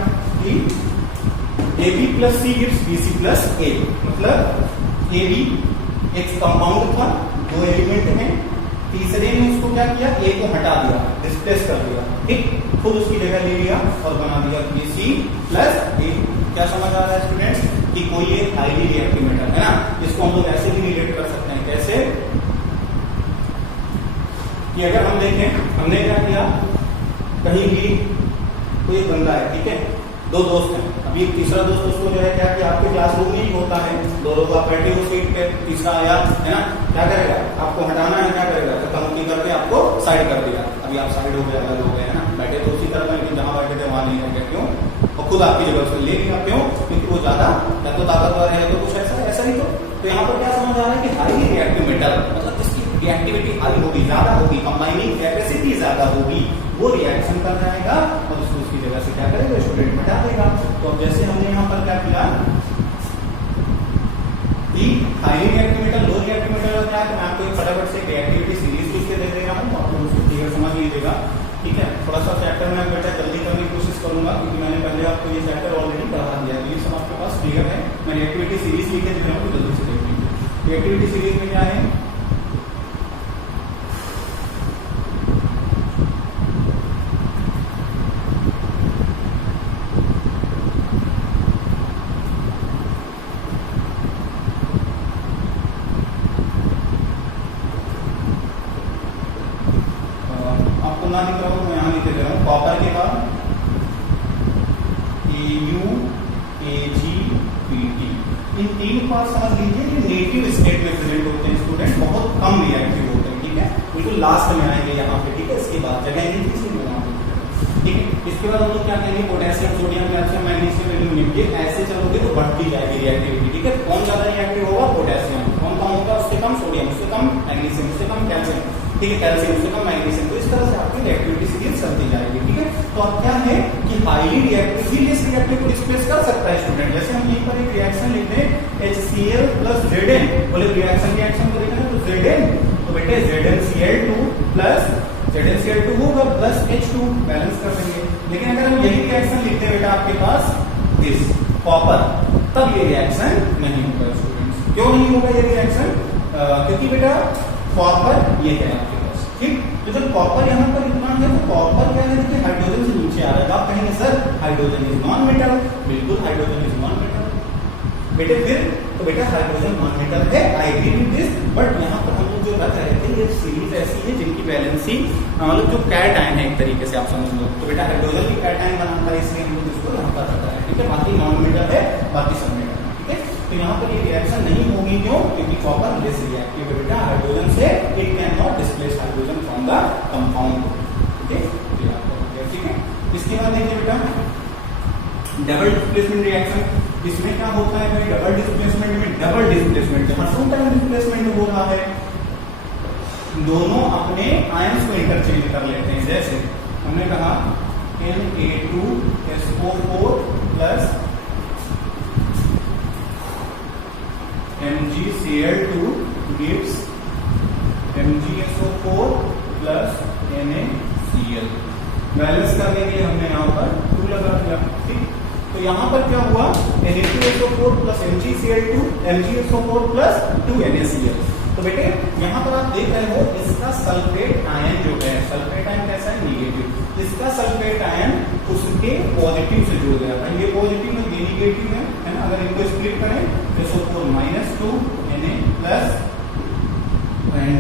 कि AB plus C gives BC plus A, मतलब AB एक कंपाउंड था, 2 एलिमेंट में, तीसरे ने उसको क्या किया, A को हटा दिया, डिस्प्लेस कर दिया, ठीक, खुद उसकी जगह ले लिया और बना दिया BC प्लस A। क्या समझ आ रहा है स्टूडेंट्स कि कोई एक हाईली रिएक्टिव मेटल है ना, इसको हम लोग ऐसे भी रिलेट कर सकते हैं, कैसे कि अगर हम देखें हमने क्या किया, कहीं भी कोई बंदा है, ठीक है, 2 दोस्त हैं, अभी एक तीसरा दोस्त उसको जो है क्या कि आपके क्लासरूम में ही होता है, 2 लोग आप बैठे हो सीट पे, तीसरा आया है ना, क्या करेगा, आपको हटाना है, क्या करेगा, खत्म करके आपको साइड कर दिया, अभी आप साइड हो गए, अलग हो गए, है ना, बैठे तो उसी तरह, लेकिन जहां बैठे थे वहां नहीं रह गए, क्यों, और खुद आपकी जगह उसको ले लिया, क्यों, क्योंकि वो ज्यादा या तो ताकतवर है, तो कुछ ऐसा ही तो यहाँ पर क्या समझ आ रहा है कि हाईली रिएक्टिव मेटल मतलब इसकी रिएक्टिविटी हाई होगी, ज्यादा होगी, कंबाइनिंग कैपेसिटी ज्यादा होगी, वो रिएक्शन कर जाएगा और उसको उसकी जगह से क्या करेगा, स्टूडेंट हटा देगा। तो अब जैसे हमने यहाँ पर क्या किया, highly reactive metal, low reactive metal क्या है, तो मैं आपको एक फटाफट से रिएक्टिविटी सीरीज लिख के दे दे रहा हूँ, आप लोग उसको क्लियर समझ लीजिएगा, ठीक है। थोड़ा सा चैप्टर में बेटा जल्दी करने की कोशिश करूंगा, क्योंकि मैंने पहले आपको ये चैप्टर ऑलरेडी पढ़ा दिया, तो ये सब आपके पास क्लियर है। मैं रिएक्टिविटी सीरीज लिख के दे रहा हूँ, तो जल्दी से देख लीजिए। रिएक्टिविटी सीरीज में क्या है, ना लिख रहा हूँ, मैं यहाँ लिख दे रहा हूँ, कॉपर के बाद AuAgBt, इन 3 को आप समझ लीजिए कि नेटिव स्टेट में प्रेजेंट होते हैं स्टूडेंट, बहुत कम रिएक्टिव होते हैं, ठीक है, बिल्कुल लास्ट में आएंगे यहाँ पे, ठीक है, इसके बाद जगह नहीं थी यहाँ पे, ठीक है। इसके बाद हम लोग क्या करेंगे, potassium, sodium, calcium, magnesium, aluminium, ये ऐसे चलोगे तो बढ़ती जाएगी रिएक्टिविटी, ठीक है। कौन ज्यादा रिएक्टिव होगा, पोटेशियम, कौन कम होगा, उससे कम सोडियम, उससे कम मैग्नीशियम, उससे कम कैल्शियम, ठीक है, कैल्शियम उससे कम मैग्नीशियम, तो इस तरह से आपकी रिएक्टिविटी सीरीज चलती जाएगी, ठीक है। तो अब क्या है कि हाईली रिएक्टिव भी लेस रिएक्टिव को डिस्प्लेस कर सकता है स्टूडेंट। जैसे हम यहीं पर एक रिएक्शन लिख दें HCl प्लस Zn, बोले रिएक्शन को देखें तो Zn, तो बेटे ZnCl2 प्लस ZnCl2 होगा प्लस H2 बैलेंस कर देंगे। लेकिन अगर हम यही रिएक्शन लिखते हैं बेटा आपके पास दिस कॉपर, तब ये रिएक्शन नहीं होगा स्टूडेंट्स। क्यों नहीं होगा ये रिएक्शन? क्योंकि बेटा कॉपर ये है आपके पास, ठीक। तो जब कॉपर यहाँ पर इतना है तो कॉपर क्या है, देखिए हाइड्रोजन से नीचे आ रहा है। आप कहेंगे sir hydrogen is non metal, बिल्कुल हाइड्रोजन इज नॉन मेटल बेटे। फिर तो बेटा हाइड्रोजन नॉन मेटल है, I agree with this, but यहाँ पर हम लोग जो रख रहे थे ये सीरीज ऐसी है जिनकी वैलेंसी मतलब जो कैटायन है एक तरीके से आप समझ लो। तो बेटा हाइड्रोजन भी कैटायन बनाता है, इसलिए हम लोग इसको यहाँ पर रखा है, ठीक है। बाकी नॉन मेटल है, बाकी सब मेटल है, ठीक है। तो यहाँ पर ये रिएक्शन नहीं होगी, क्यों? क्योंकि कॉपर लेस रिएक्टिव है बेटा हाइड्रोजन से, it can not displace hydrogen from the compound, ठीक है। इसके बाद देखिए बेटा डबल डिस्प्लेसमेंट रिएक्शन। इसमें क्या होता है भाई, डबल डिस्प्लेसमेंट में डबल डिस्प्लेसमेंट जहां टू टाइम डिस्प्लेसमेंट हो रहा है, दोनों अपने आयंस को इंटरचेंज कर लेते हैं। जैसे हमने कहा Na2SO4 plus MgCl2 gives MgSO4 plus NaCl। Balance करने के लिए हमने यहाँ पर 2 लगा दिया, ठीक। तो यहाँ पर क्या हुआ, Na2SO4 plus MgSO4 plus 2NaCl। तो बेटे यहाँ पर आप देख रहे हो इसका सल्फेट आयन जो है, सल्फेट आयन कैसा है, निगेटिव। इसका सल्फेट आयन उसके पॉजिटिव से जुड़ गया है, ये पॉजिटिव में ये निगेटिव है ना। अगर इनको स्प्लिट करें तो SO4 -2 Na plus and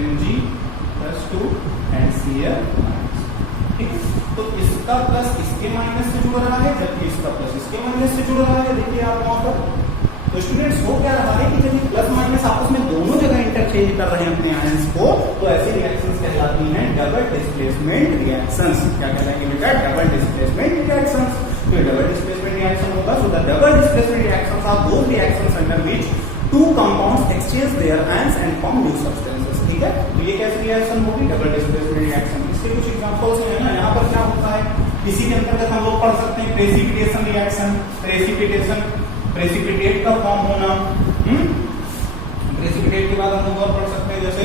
Mg plus 2 and Cl minus, ठीक है। तो इसका प्लस इसके माइनस से जुड़ रहा है, जबकि इसका प्लस इसके माइनस से जुड़ रहा है। देखिए आप वहां पर तो स्टूडेंट्स हो क्या रहा है कि जब ये प्लस माइनस आपस में दोनों जगह इंटरचेंज कर रहे हैं अपने आयंस को, तो ऐसी रिएक्शंस कहलाती हैं डबल डिस्प्लेसमेंट रिएक्शंस। क्या कहलाएंगे बेटा, डबल डिस्प्लेसमेंट रिएक्शंस। तो डबल डिस्प्लेसमेंट रिएक्शन होगा, so the double displacement reactions are those reactions under which two compounds exchange their ions and form new substances, ठीक है। तो ये कैसी रिएक्शन होगी, डबल डिस्प्लेसमेंट रिएक्शन। इसके कुछ एग्जांपल्स हैं ना, यहाँ पर क्या होता है, इसी के अंतर्गत हम लोग पढ़ सकते हैं प्रेसिपिटेशन रिएक्शन। प्रेसिपिटेट का फॉर्म होना, प्रेसिपिटेट के बाद हम लोग और पढ़ सकते हैं जैसे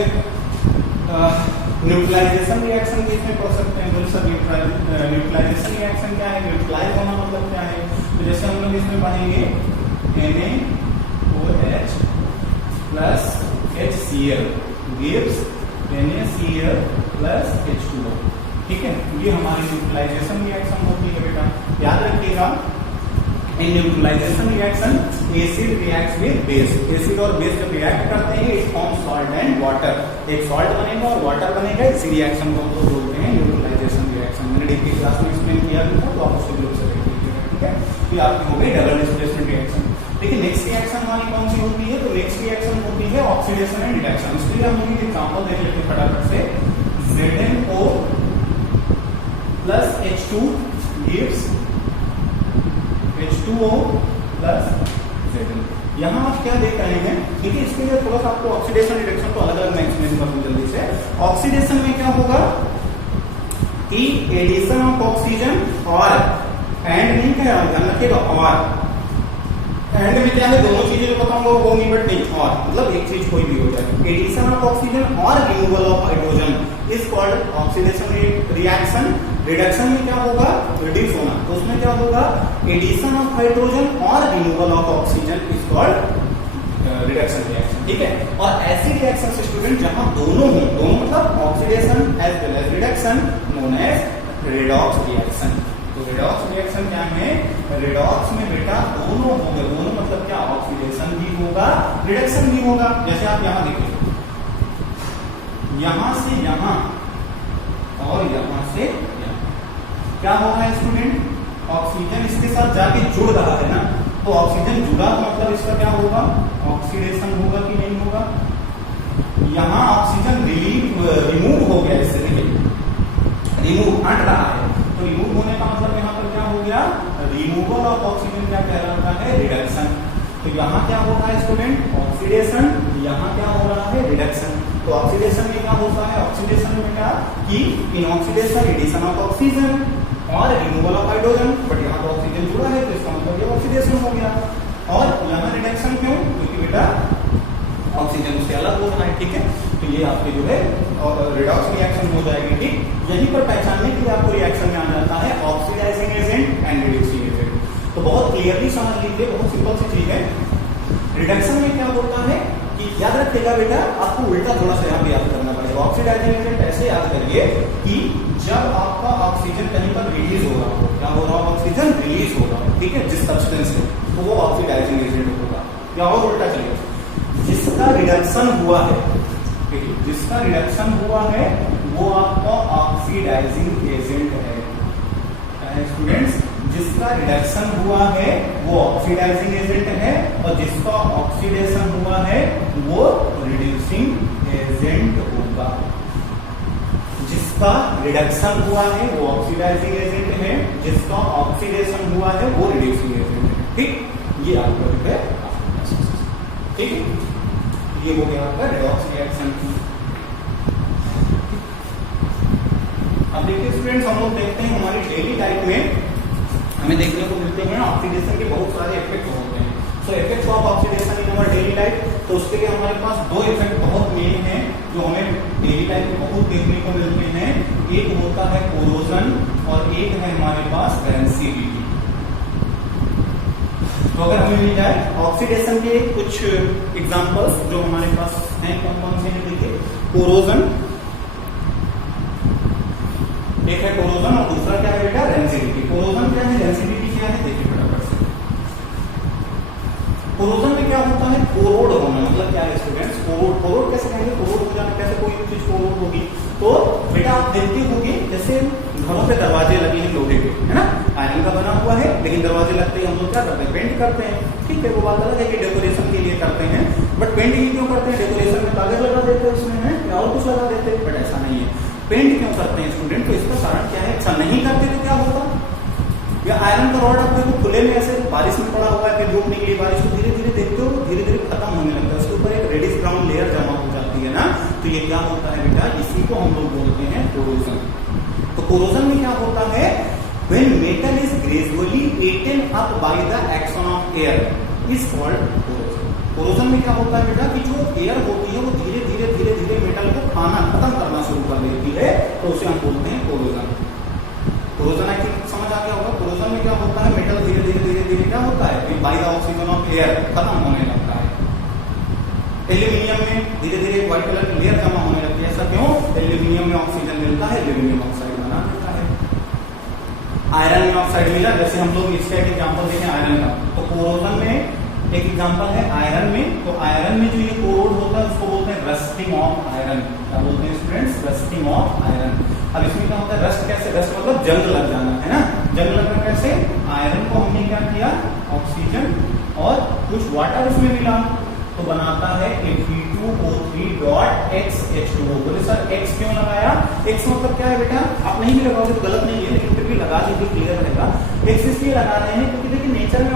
न्यूट्रलाइजेशन रिएक्शन के इसमें पढ़ सकते हैं। बोले सर न्यूट्रलाइजेशन रिएक्शन क्या है, न्यूट्रलाइज होना मतलब क्या है। तो जैसे हम लोग इसमें पढ़ेंगे NaOH plus HCl gives NaCl plus H2O, ठीक है। ये हमारी न्यूट्रलाइजेशन रिएक्शन होती है बेटा, याद रखिएगा। In neutralization reaction acid reacts with base, acid और बेस जब रिएक्ट करते हैं it forms salt and water, एक सॉल्ट बनेगा और वाटर बनेगा, इसी रिएक्शन को हम लोग बोलते हैं न्यूट्रलाइजेशन रिएक्शन। मैंने डिग्री क्लास में एक्सप्लेन किया भी था, तो आप उसको ग्रुप से देख लीजिएगा, ठीक है। ये आपकी हो गई डबल डिस्प्लेसमेंट रिएक्शन। देखिए नेक्स्ट रिएक्शन हमारी कौन सी होती है, तो नेक्स्ट रिएक्शन होती है ऑक्सीडेशन एंड रिडक्शन। इसके लिए हम लोग एक एग्जांपल देख लेते हैं फटाफट से। ZnO plus H2 gives H2O plus Zn। यहाँ आप क्या देख रहे हैं, ठीक है। इसके लिए थोड़ा सा आपको ऑक्सीडेशन रिडक्शन तो अलग अलग मैं एक्सप्लेन करूँ जल्दी से। ऑक्सीडेशन में क्या होगा कि एडिशन ऑफ ऑक्सीजन और एंड नहीं क्या ध्यान रखिएगा, और एंड में क्या है, दोनों चीजें जो बताऊंगा वो होंगी, बट नहीं और, मतलब एक चीज कोई भी हो जाए। एडिशन ऑफ ऑक्सीजन और removal of hydrogen is called oxidation reaction. Reduction में क्या होगा, रिड्यूस होना, तो उसमें क्या होगा, एडिशन ऑफ हाइड्रोजन और removal of oxygen is called reduction reaction, ठीक है। और ऐसी रिएक्शन से स्टूडेंट जहां दोनों हो, दोनों मतलब oxidation as well as reduction, known as redox reaction. तो रेडॉक्स रिएक्शन क्या है, रेडॉक्स में बेटा दोनों होंगे, दोनों मतलब क्या, ऑक्सीडेशन भी होगा रिडक्शन भी होगा। जैसे आप यहां देखिए, यहां से यहां और यहां से यहां क्या हो रहा है स्टूडेंट, ऑक्सीजन इसके साथ जाके जुड़ रहा है ना, तो ऑक्सीजन जुड़ा तो मतलब इसका क्या होगा, ऑक्सीडेशन होगा कि नहीं होगा। यहां ऑक्सीजन रिमूव हो गया, इससे रिमूव हट रहा है, तो रिमूव होने का मतलब यहाँ पर क्या हो गया, रिमूवल ऑफ ऑक्सीजन क्या कहलाता है, रिडक्शन। तो यहाँ क्या हो रहा है स्टूडेंट, ऑक्सीडेशन, यहाँ क्या हो रहा है, रिडक्शन। तो ऑक्सीडेशन में क्या होता है, ऑक्सीडेशन में क्या कि in oxidation addition of oxygen और रिमूवल ऑफ हाइड्रोजन, बट यहाँ पर ऑक्सीजन जुड़ा है तो इसका मतलब ये ऑक्सीडेशन हो गया। और यहाँ रिडक्शन क्यों, क्योंकि बेटा ऑक्सीजन उससे अलग हो रहा है, ठीक है। तो ये आपके जो है रिडॉक्स रिएक्शन हो जाएगी, ठीक। यहीं पर पहचानने के लिए आपको रिएक्शन में आ जाता है oxidising agent and reducing agent. तो बहुत क्लियरली समझ लीजिए, बहुत सिंपल सी चीज है। रिडक्शन में क्या होता है कि याद रखिएगा बेटा, आपको उल्टा थोड़ा सा यहाँ पे याद करना पड़ेगा। ऑक्सीडाइजिंग एजेंट ऐसे याद करिए कि जब आपका ऑक्सीजन कहीं पर रिलीज हो रहा हो, क्या हो रहा हो, ऑक्सीजन रिलीज हो रहा हो, ठीक है, जिस सब्सटेंस से, तो वो ऑक्सीडाइजिंग एजेंट होगा। या और उल्टा चलिए, जिसका रिडक्शन हुआ है, जिसका रिडक्शन हुआ है वो आपका ऑक्सीडाइजिंग एजेंट है स्टूडेंट्स। जिसका रिडक्शन हुआ है वो ऑक्सीडाइजिंग एजेंट है, और जिसका ऑक्सीडेशन हुआ है वो रिड्यूसिंग एजेंट होगा। जिसका रिडक्शन हुआ है वो ऑक्सीडाइजिंग एजेंट है, जिसका ऑक्सीडेशन हुआ है वो रिड्यूसिंग एजेंट है, ठीक। ये आपका है, ठीक है, ये हो गया आपका रिडॉक्स रिएक्शन। अब देखिए स्टूडेंट्स, हम लोग देखते हैं हमारी डेली लाइफ में हमें देखने को मिलते हैं ऑक्सीडेशन के बहुत सारे इफेक्ट होते हैं। So effects of oxidation in our daily life, तो उसके लिए हमारे पास दो इफेक्ट बहुत मेन हैं जो हमें डेली लाइफ में बहुत देखने को मिलते हैं। एक होता है कोरोजन और एक है हमारे पास रेंसिडिटी। तो अगर हमें मिल जाए ऑक्सीडेशन के कुछ एग्जांपल्स जो हमारे पास हैं, कौन कौन से हैं, देखिए कोरोजन, एक है कोरोजन और दूसरा क्या है बेटा, रेंसिडिटी। कोरोजन क्या है, रेंसिडिटी क्या है, देखिए फटाफट से। कोरोजन में क्या होता है, कोरोड होना, मतलब क्या है स्टूडेंट्स, कोरोड। कोरोड कैसे कहेंगे, कोरोड हो जाना, कैसे कोई चीज कोरोड होगी। तो बेटा आप देखते होंगे जैसे घरों पे दरवाजे लगे हैं लोहे के, है ना, आयरन का बना हुआ है, लेकिन दरवाजे लगते ही हम लोग क्या करते हैं, पेंट करते हैं, ठीक है। वो बात अलग है कि डेकोरेशन के लिए करते हैं, बट पेंट ही क्यों करते हैं, डेकोरेशन में कागज लगा देते हैं उसमें, है या और कुछ लगा देते हैं, बट ऐसा नहीं है। पेंट क्यों करते हैं स्टूडेंट, तो इसका कारण क्या है, ऐसा नहीं करते तो क्या होता, या आयरन का रॉड आपको खुले में ऐसे बारिश में पड़ा हुआ है, फिर धूप निकली, बारिश को धीरे धीरे देखते हो धीरे धीरे खत्म होने लगता है, उसके ऊपर एक रेडिश ब्राउन लेयर जमा हो जाती है ना, तो ये क्या होता है बेटा, इसी को हम लोग बोलते हैं कोरोजन। तो कोरोजन में क्या होता है, when metal is gradually eaten up by the action of air is called corrosion. Corrosion में क्या होता है बेटा कि जो एयर होती है वो धीरे धीरे धीरे धीरे मेटल को खाना खत्म करना शुरू कर देती है, तो उसे हम बोलते हैं कोरोजन। कोरोजन आई थिंक समझ आ गया होगा। कोरोजन में क्या होता है, मेटल धीरे धीरे धीरे धीरे क्या होता है, by the oxygen of air खत्म होने लगता है। एल्यूमिनियम में धीरे धीरे व्हाइट कलर की लेयर जमा होने लगती है, ऐसा क्यों, एल्यूमिनियम में ऑक्सीजन मिलता है, एल्यूमिनियम ऑक्साइड बना देता है। आयरन में ऑक्साइड मिला, जैसे हम लोग इसका एक एग्जाम्पल देखें आयरन का, तो कोरोजन में एक एग्जांपल है आयरन में, तो आयरन में जो ये कोरोड होता है उसको बोलते हैं रस्टिंग ऑफ आयरन। क्या बोलते हैं स्टूडेंट्स, रस्टिंग ऑफ आयरन। अब इसमें क्या होता है, रस्ट कैसे, रस्ट मतलब जंग लग जाना, है ना, जंग लगना कैसे, आयरन को हमने क्या किया, ऑक्सीजन और कुछ वाटर उसमें मिला, तो बनाता है Fe2O3.XH2O। बोले सर X क्यों लगाया, X मतलब क्या है बेटा, आप नहीं भी लगाओगे तो गलत नहीं है, लेकिन फिर भी लगा दीजिए, क्लियर रहेगा। X इसलिए लगा रहे हैं क्योंकि देखिए नेचर में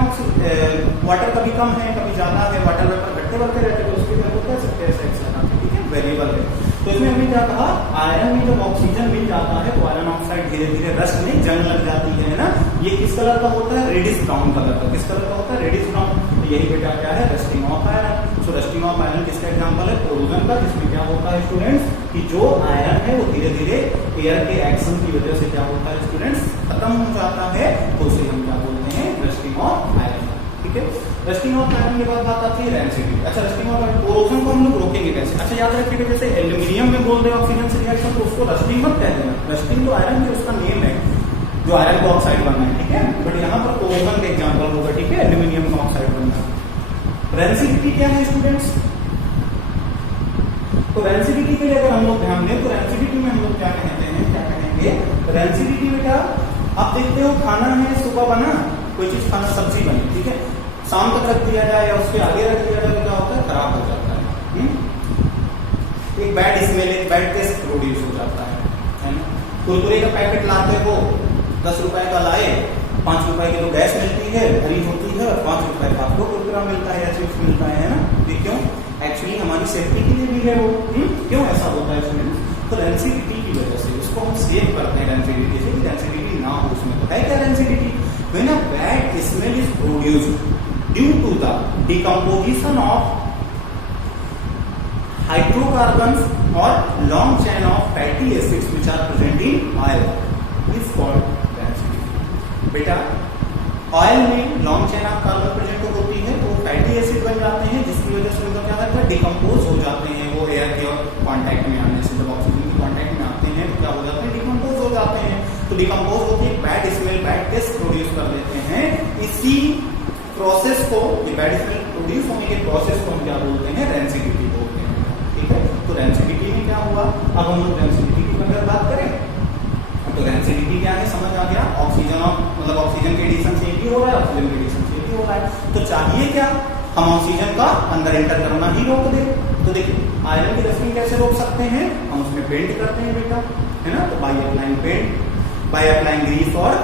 वाटर कभी कम है कभी ज्यादा है, वाटर वेपर घटते बढ़ते रहते हैं, तो उसके लिए कह सकते हैं X लगाते हैं, ठीक है, वेरिएबल है। तो इसमें हमने क्या कहा, आयरन में जब ऑक्सीजन मिल जाता है तो आयरन ऑक्साइड धीरे धीरे रस्ट में जंग लग जाती है ना। ये किस कलर का होता है, रेडिश ब्राउन कलर का। किस कलर का होता है, रेडिश ब्राउन। तो यही बेटा क्या है, rusting of iron. So rusting of iron किसका एग्जांपल है, कोरोजन का, जिसमें क्या होता है स्टूडेंट्स कि जो आयरन है वो धीरे धीरे एयर के एक्शन की वजह से क्या होता है स्टूडेंट्स, खत्म हो जाता है, तो उसे हम क्या बोलते हैं, रस्टिंग ऑफ आयरन, ठीक है। रस्टिंग ऑफ आयरन के बाद बात आती है रेंसिडिटी। अच्छा, रस्टिंग ऑफ आयरन, कोरोजन को हम लोग रोकेंगे कैसे, अच्छा याद रखिएगा, जैसे एल्यूमिनियम में बोल रहे ऑक्सीजन से रिएक्शन, तो उसको रस्टिंग मत कह देना, रस्टिंग तो आयरन की उसका नेम है जो आयरन का ऑक्साइड बनना है, ठीक है, बट यहाँ पर कोरोजन का एग्जांपल होगा, ठीक है, एल्यूमिनियम का ऑक्साइड बनना। रेंसिडिटी क्या है स्टूडेंट्स, तो रेंसिडिटी के लिए अगर हम लोग ध्यान दें तो रेंसिडिटी में हम लोग क्या कहते हैं, क्या कहेंगे, रेंसिडिटी में क्या, आप देखते हो खाना है, सुबह बना कोई चीज, खाना सब्जी बनी, ठीक है, शाम तक रख दिया जाए या उसके आगे रख दिया जाए तो क्या होता है, खराब हो जाता है, एक बैड स्मेल, एक बैड टेस्ट प्रोड्यूस हो जाता है ना। कुरकुरे का पैकेट लाते हो 10 रुपए का लाए, 5 रुपए की तो गैस मिलती है, भरी होती है, और 5 रुपए का आपको कुरकुरा मिलता है या चिप्स मिलता है ना, ये क्यों, एक्चुअली हमारी सेफ्टी के लिए भी है वो, क्यों ऐसा होता है स्टूडेंट्स, तो रेंसिडिटी की वजह से उसको हम सेव करते हैं रेंसिडिटी से, रेंसिडिटी ना हो उसमें। तो है क्या rancidity, when a bad smell is produced due to the decomposition of hydrocarbons or long chain of fatty acids which are present in oil is called rancidity. बेटा ऑयल में long chain of carbon present होती है तो fatty acid बन जाते हैं, जिसकी वजह से उनका क्या होता है, डिकम्पोज हो जाते हैं। वो एयर के कांटेक्ट में आने से, जब ऑक्सीजन के कांटेक्ट में आते हैं तो क्या हो जाते हैं, डिकम्पोज हो जाते हैं। तो डिकम्पोज होकर bad smell, bad taste produce कर देते हैं। इसी प्रोसेस को, ये बैड स्मेल प्रोड्यूस होने के प्रोसेस को हम क्या बोलते हैं, रेंसिडिटी बोलते हैं। ठीक है, तो रेंसिडिटी में क्या हुआ, अब हम लोग रेंसिडिटी की अगर बात करें तो रेंसिडिटी क्या है, समझ आ गया। ऑक्सीजन और मतलब ऑक्सीजन के एडिशन से भी हो रहा है, ऑक्सीजन के एडिशन से भी हो रहा है। तो चाहिए क्या, हम ऑक्सीजन का अंदर एंटर करना ही रोक दे। तो देखिए आयरन की रस्टिंग कैसे रोक सकते हैं, हम उसमें पेंट करते हैं बेटा, है ना। तो by applying paint, by applying grease और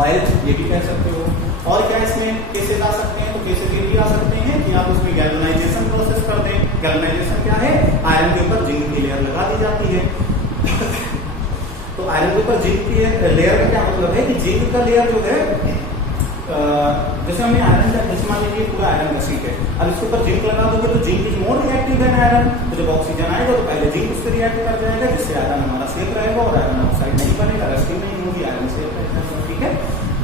ऑयल, ये भी कह सकते हो। और क्या इसमें केसेस आ सकते हैं, तो केसेस ये भी आ सकते हैं कि आप उसमें गैल्वेनाइजेशन प्रोसेस कर दें। गैल्वेनाइजेशन क्या है, आयरन के ऊपर जिंक की लेयर लगा दी जाती है। तो आयरन के ऊपर जिंक की लेयर का क्या मतलब है कि जिंक का लेयर जो है, जैसे हमने आयरन का, जैसे मान लीजिए पूरा आयरन का शीट है, अब इसके ऊपर जिंक लगा दोगे तो zinc is more reactive than iron. तो जब ऑक्सीजन आएगा तो पहले जिंक उससे रिएक्ट कर जाएगा, जिससे आयरन हमारा सेफ रहेगा और आयरन ऑक्साइड नहीं बनेगा, रस्टिंग नहीं होगी, आयरन सेफ रहेगा। ठीक है,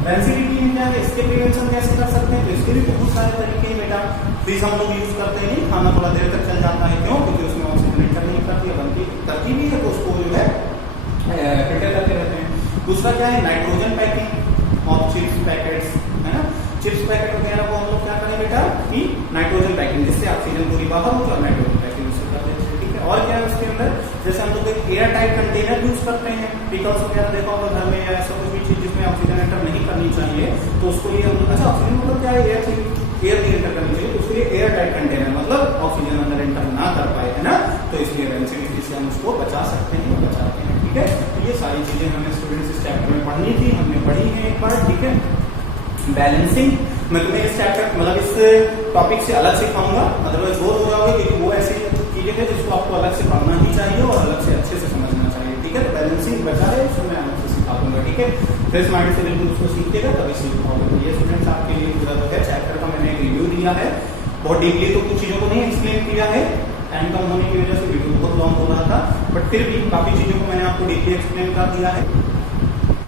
रेंसिडिटी में क्या है, इसके प्रिवेंशन कैसे कर सकते हैं, तो इसके भी बहुत सारे तरीके हैं बेटा। फ्रीज हम लोग यूज करते हैं, खाना थोड़ा देर तक चल जाता है, क्यों, क्योंकि उसमें ऑक्सीजन एंटर नहीं करती है, बल्कि करती भी है, तो उसको जो है फिल्टर करते रहते हैं। दूसरा क्या है, nitrogen packing of chips packets, है ना। चिप्स पैकेट वगैरह को हम लोग क्या करें बेटा कि नाइट्रोजन पैकिंग, जिससे ऑक्सीजन पूरी बाहर हो जाए, नाइट्रोजन पैकिंग उससे कर देते हैं। ठीक है, और क्या है उसके अंदर, जैसे हम लोग एक एयर टाइट कंटेनर यूज करते हैं, पिकल्स वगैरह देखो अगर घर में या ऐसा कुछ भी चीज जिसमें ऑक्सीजन एंटर नहीं करनी चाहिए, तो उसको लिए हम लोग, अच्छा ऑक्सीजन मतलब क्या है, एयर नहीं एंटर करनी चाहिए, तो उसके लिए एयर टाइट कंटेनर, मतलब ऑक्सीजन अंदर एंटर ना कर पाए, है ना। तो इसलिए रेंसिडिटी से हम उसको बचा सकते हैं, बचाते हैं। ठीक है, तो ये सारी चीजें हमें स्टूडेंट्स इस चैप्टर में पढ़नी थी, हमने पढ़ी है एक बार। ठीक है, बैलेंसिंग मैं तुम्हें इस चैप्टर मतलब इस टॉपिक से अलग सिखाऊंगा, अदरवाइज बोर हो जाओगे, क्योंकि वो ऐसी चीजें हैं जिसको आपको अलग से पढ़ना ही चाहिए और अलग से अच्छे से समझना चाहिए। ठीक है, तो बैलेंसिंग बचा है, उसको मैं अलग से सिखा दूंगा। ठीक है, फ्रेश माइंड से बिल्कुल उसको सीखिएगा, तभी सीख पाओगे। तो ये स्टूडेंट्स आपके लिए पूरा जो है चैप्टर का मैंने एक रिव्यू दिया है, बहुत डीपली तो कुछ चीजों को नहीं एक्सप्लेन किया है, टाइम कम होने की वजह से वीडियो बहुत लॉन्ग हो रहा था, बट फिर भी काफी चीजों को मैंने आपको डीपली एक्सप्लेन कर दिया है।